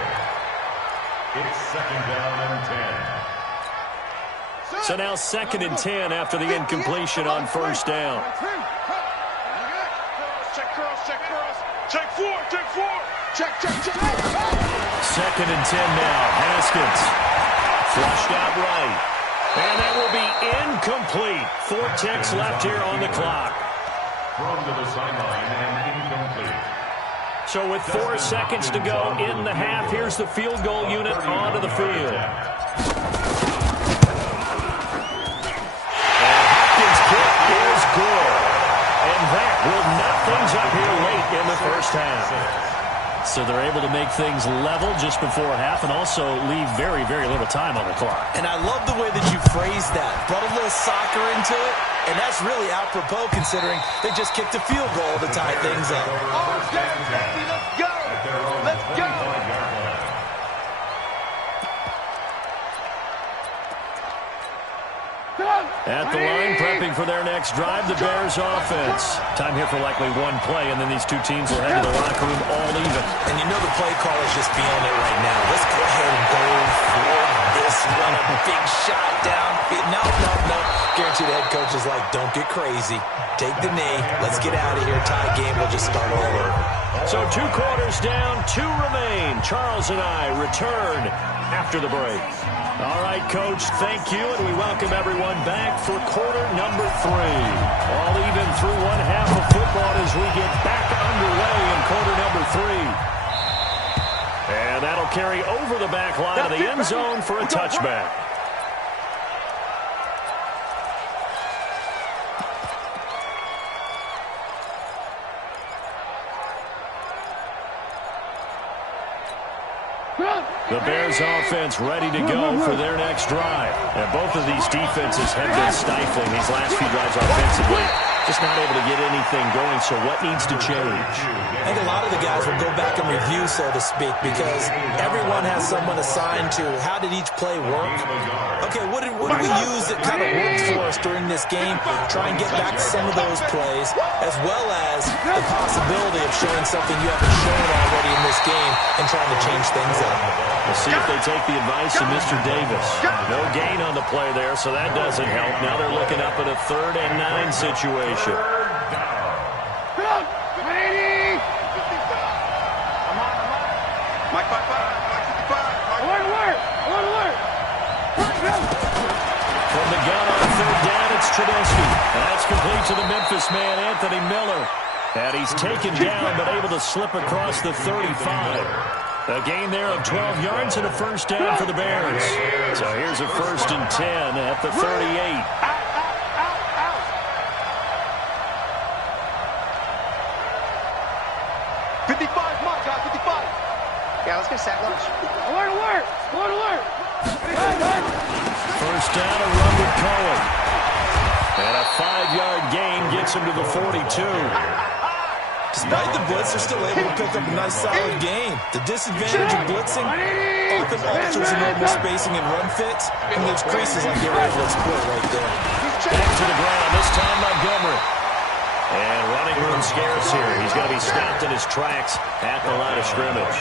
It's 2nd down and 10. So now 2nd and 10 after the incompletion on 1st down. Check curls, check curls. Check 4, check 4. Check. 2nd and 10 now, Haskins. Flushed out right. And that will be incomplete. 4 ticks left here on the clock. Thrown to the sideline and incomplete. So with 4 seconds to go in the half, here's the field goal unit onto the field. And Hopkins' kick is good. And that will knock things up here late in the first half. So they're able to make things level just before half and also leave very, very little time on the clock. And I love the way that you phrased that. Brought a little soccer into it, and that's really apropos considering they just kicked a field goal to tie things up. Let's go. Let's go. At the line, prepping for their next drive, the Bears offense. Time here for likely one play, and then these two teams will head to the locker room all even. And you know the play caller's just feeling it right now. Let's go ahead and go for this run. A big shot down. No. Guarantee the head coach is like, don't get crazy. Take the knee. Let's get out of here. Tie game. We'll just start all over. So 2 quarters down, 2 remain. Charles and I return after the break. All right, Coach, thank you, and we welcome everyone back for quarter number 3. All even through one half of football as we get back underway in quarter number 3. And that'll carry over the back line of the end zone for a touchback. The Bears offense ready to go for their next drive. And both of these defenses have been stifling these last few drives offensively. Just not able to get anything going, so what needs to change? I think a lot of the guys will go back and review, so to speak, because everyone has someone assigned to how did each play work. Okay, what did we use that kind of worked for us during this game? Try and get back to some of those plays, as well as the possibility of showing something you haven't shown already in this game and trying to change things up. We'll see if they take the advice of Mr. Davis. No gain on the play there, so that doesn't help. Now they're looking up at a 3rd and 9 situation. From the gun on 3rd down, it's Trubisky. And that's complete to the Memphis man, Anthony Miller. And he's taken down, but able to slip across the 35. A gain there of 12 yards and a first down for the Bears. So here's a 1st and 10 at the 38. 55, come on, guys, 55. Yeah, let's get sack lunch. Alert! First down, a run with Cohen. And a 5-yard gain gets him to the 42. Despite the blitz, they're still able to pick up a nice, solid gain. The disadvantage of blitzing often alters the normal spacing and run fits, and leaves creases like they were able to exploit right there. Back to the ground, this time Montgomery. And running room scarce here. He's going to be stopped in his tracks at the line of scrimmage.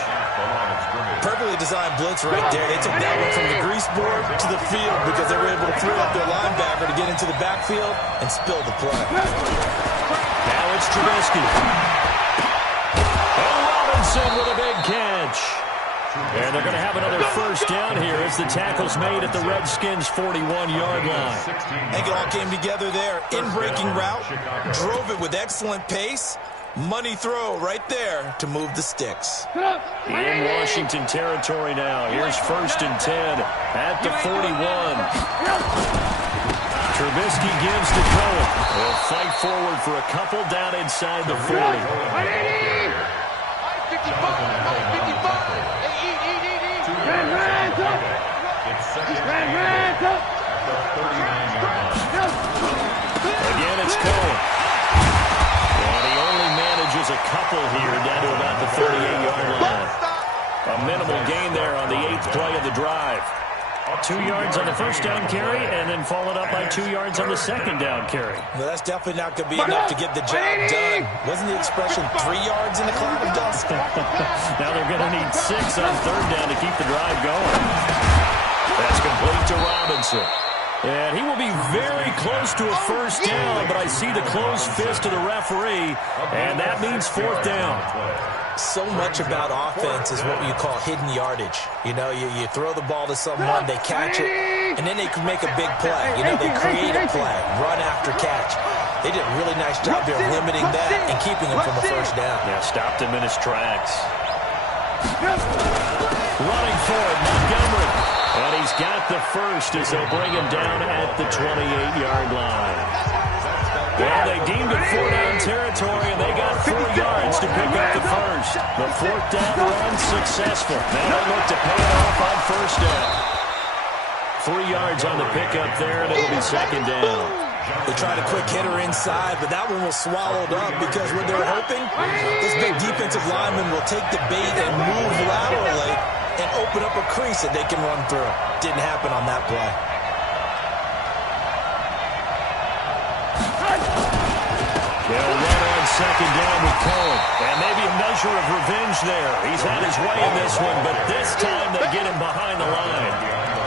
Perfectly designed blitz right there. They took that one from the grease board to the field because they were able to throw up their linebacker to get into the backfield and spill the play. Now it's Trubisky. And Robinson with a big catch. And they're going to have another first down here as the tackle's made at the Redskins' 41-yard line. I think it all came together there. In-breaking route, drove it with excellent pace. Money throw right there to move the sticks. In Washington territory now. Here's 1st and 10 at the 41. Trubisky gives to Cohen. He'll fight forward for a couple down inside the 40. 55. Again, it's Cohen. And he only manages a couple here down to about the 38-yard line. A minimal gain there on the 8th play of the drive. 2 yards on the first down carry, and then followed up by 2 yards on the second down carry. Well, that's definitely not going to be enough to get the job done. Wasn't the expression 3 yards in a cloud of dust? Now they're going to need 6 on 3rd down to keep the drive going. That's complete to Robinson. And he will be very close to a first down, but I see the closed fist of the referee, and that means 4th down. So much about offense is what you call hidden yardage. You know, you throw the ball to someone, they catch it, and then they can make a big play. You know, they create a play, run after catch. They did a really nice job there of limiting that and keeping him from a first down. Yeah, stopped him in his tracks. Running for it, Montgomery. And he's got the first as they'll bring him down at the 28-yard line. Well, they deemed it 4-down territory, and they got 4 yards to pick up the first. The 4th down run successful. Now they look to pay it off on first down. 3 yards on the pickup there, and it'll be 2nd down. They tried a quick hitter inside, but that one was swallowed up because what they're hoping, this big defensive lineman will take the bait and move laterally and open up a crease that they can run through. Didn't happen on that play. They'll run on second down with Cohen. And maybe a measure of revenge there. He's had his way in this one, but this time they get him behind the line.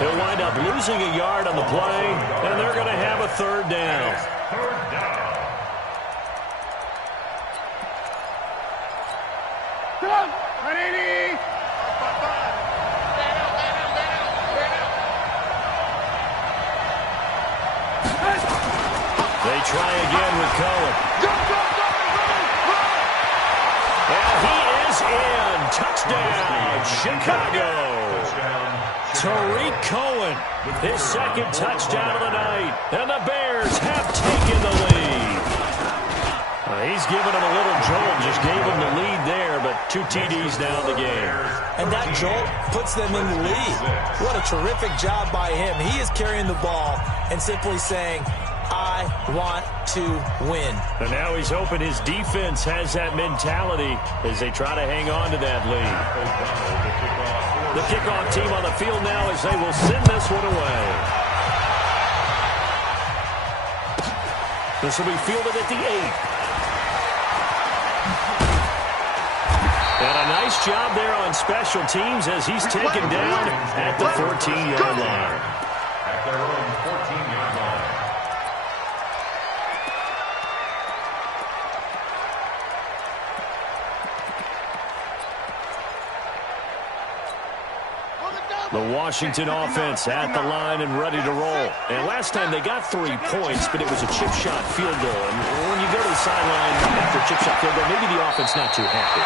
He'll wind up losing a yard on the play, and they're going to have a third down. They try again with Cohen. And he is in. Touchdown, Chicago. Tariq Cohen, his second touchdown of the night. And the Bears have taken the lead. He's given him a little jolt, just gave him the lead there, but 2 TDs now in the game. And that jolt puts them in the lead. What a terrific job by him. He is carrying the ball and simply saying, I want to win. And now he's hoping his defense has that mentality as they try to hang on to that lead. The kickoff team on the field now as they will send this one away. This will be fielded at the 8. And a nice job there on special teams as he's taken down at the 14-yard line. At their own 14-yard line. The Washington offense at the line and ready to roll. And last time they got 3 points, but it was a chip shot field goal. And when you go to the sideline after a chip shot field goal, maybe the offense not too happy.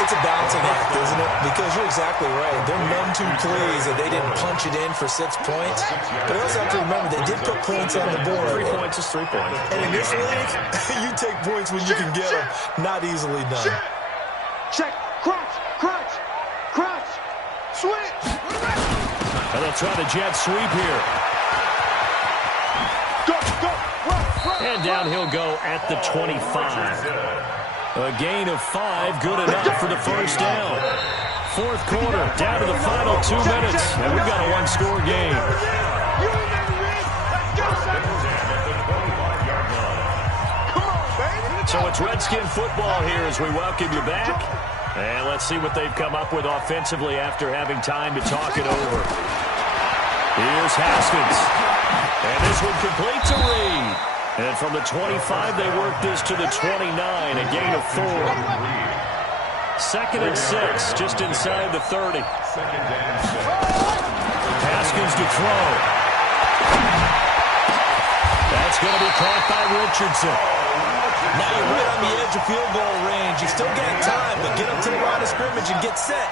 It's a balancing act, isn't it? Because you're exactly right. They're none too pleased that they didn't punch it in for 6 points. But you also have to remember they did put points on the board. 3 points is 3 points. And in this league, you take points when you can get them. Not easily done. Check. Crunch. Crunch. Crunch. Switch. And they'll try the jet sweep here. Go. Run. And down he'll go at the 25. A gain of 5, good enough for the first down. Fourth quarter, down to the final 2 minutes, and we've got a one-score game. So it's Redskin football here as we welcome you back. And let's see what they've come up with offensively after having time to talk it over. Here's Haskins. And this one complete to Reed. And from the 25, they work this to the 29, a gain of 4. 2nd and 6, just inside the 30. Haskins to throw. That's going to be caught by Richardson. Now you're right on the edge of field goal range. You still got time, but get up to the line of scrimmage and get set.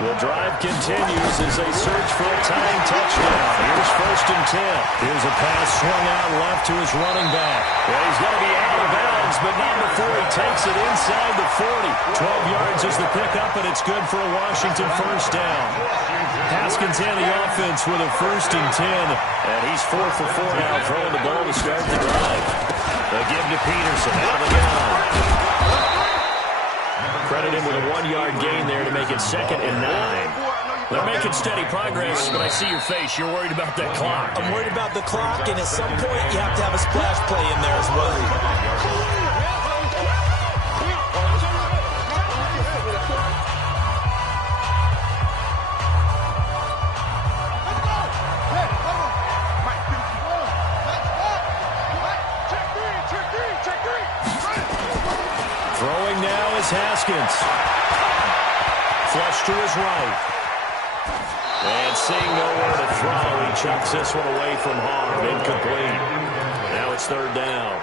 The drive continues as they search for a tying touchdown. Here's 1st and 10. Here's a pass swung out left to his running back. Well, he's going to be out of bounds, but not before he takes it inside the 40. 12 yards is the pickup, and it's good for a Washington first down. Haskins and the offense with a 1st and 10, and he's 4 for 4 now, throwing the ball to start the drive. They'll give to Peterson out of the gun. Credit him with a 1-yard gain there to make it 2nd and 9. They're making steady progress, but I see your face. You're worried about that clock. I'm worried about the clock, and at some point you have to have a splash play in there as well. Throwing now is Haskins. Flush to his right. And seeing nowhere to throw, he chucks this one away from harm. Incomplete. Now it's 3rd down.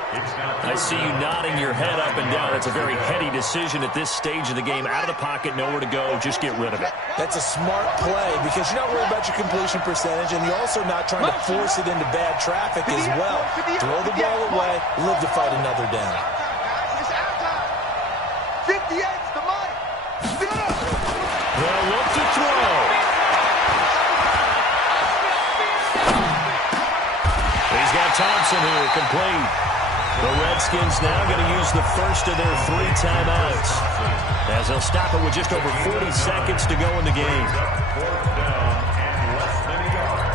I see you nodding your head up and down. It's a very heady decision at this stage of the game. Out of the pocket, nowhere to go. Just get rid of it. That's a smart play because you're not worried about your completion percentage, and you're also not trying to force it into bad traffic as well. Throw the ball away, live to fight another down. 58's the money. They'll look to throw. He's got Thompson here, complete. The Redskins now going to use the first of their 3 timeouts as they'll stop it with just over 40 seconds to go in the game. 4th down and less than a yard.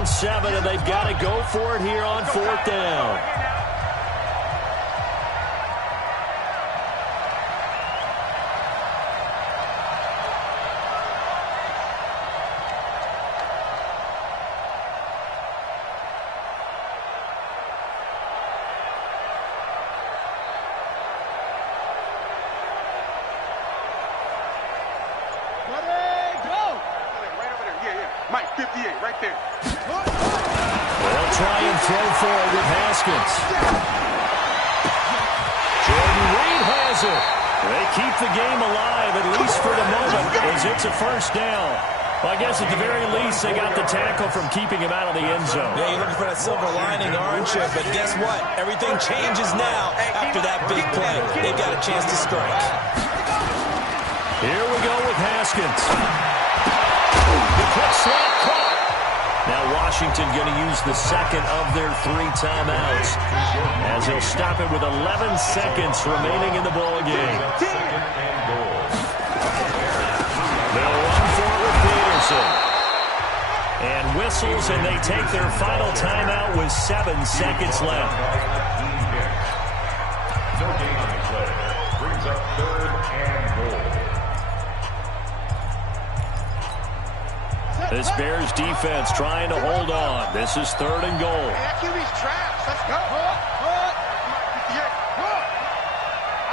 down 7, and they've got to go for it here on 4th down. Mike, 58, right there. They'll try and throw forward with Haskins. Jordan Reed has it. They keep the game alive, at least for the moment, as it's a 1st down. Well, I guess at the very least, they got the tackle from keeping him out of the end zone. Yeah, you're looking for that silver lining, aren't you? But guess what? Everything changes now after that big play. They've got a chance to strike. Here we go with Haskins. The quick slant caught. Now Washington going to use the second of their 3 timeouts as they'll stop it with 11 seconds remaining in the ball game. They'll run for it with Peterson. And whistles, and they take their final timeout with 7 seconds left. No gain on the play. Brings up 3rd and goal. This Bears defense trying to hold on. This is 3rd and goal. Hey, that QB's trash. Let's go.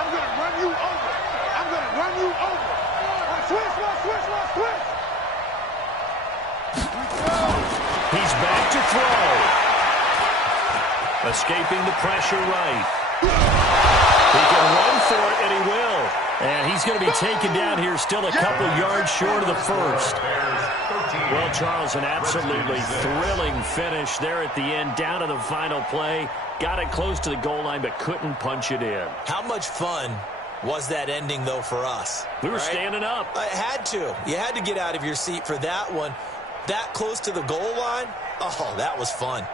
I'm going to run you over. I'm going to run you over. Switch. He's back to throw. Escaping the pressure right. He can run for it, and he will. And he's going to be taken down here still a couple yards short of the 1st. Well, Charles, an absolutely thrilling finish there at the end, down to the final play. Got it close to the goal line, but couldn't punch it in. How much fun was that ending, though, for us? We were standing up. I had to. You had to get out of your seat for that one. That close to the goal line? Oh, that was fun.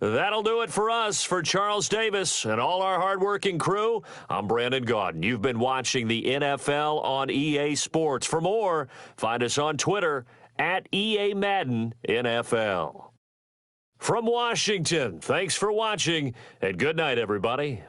That'll do it for us. For Charles Davis and all our hardworking crew, I'm Brandon Gaudin. You've been watching the NFL on EA Sports. For more, find us on Twitter at EA Madden NFL. From Washington, thanks for watching, and good night, everybody.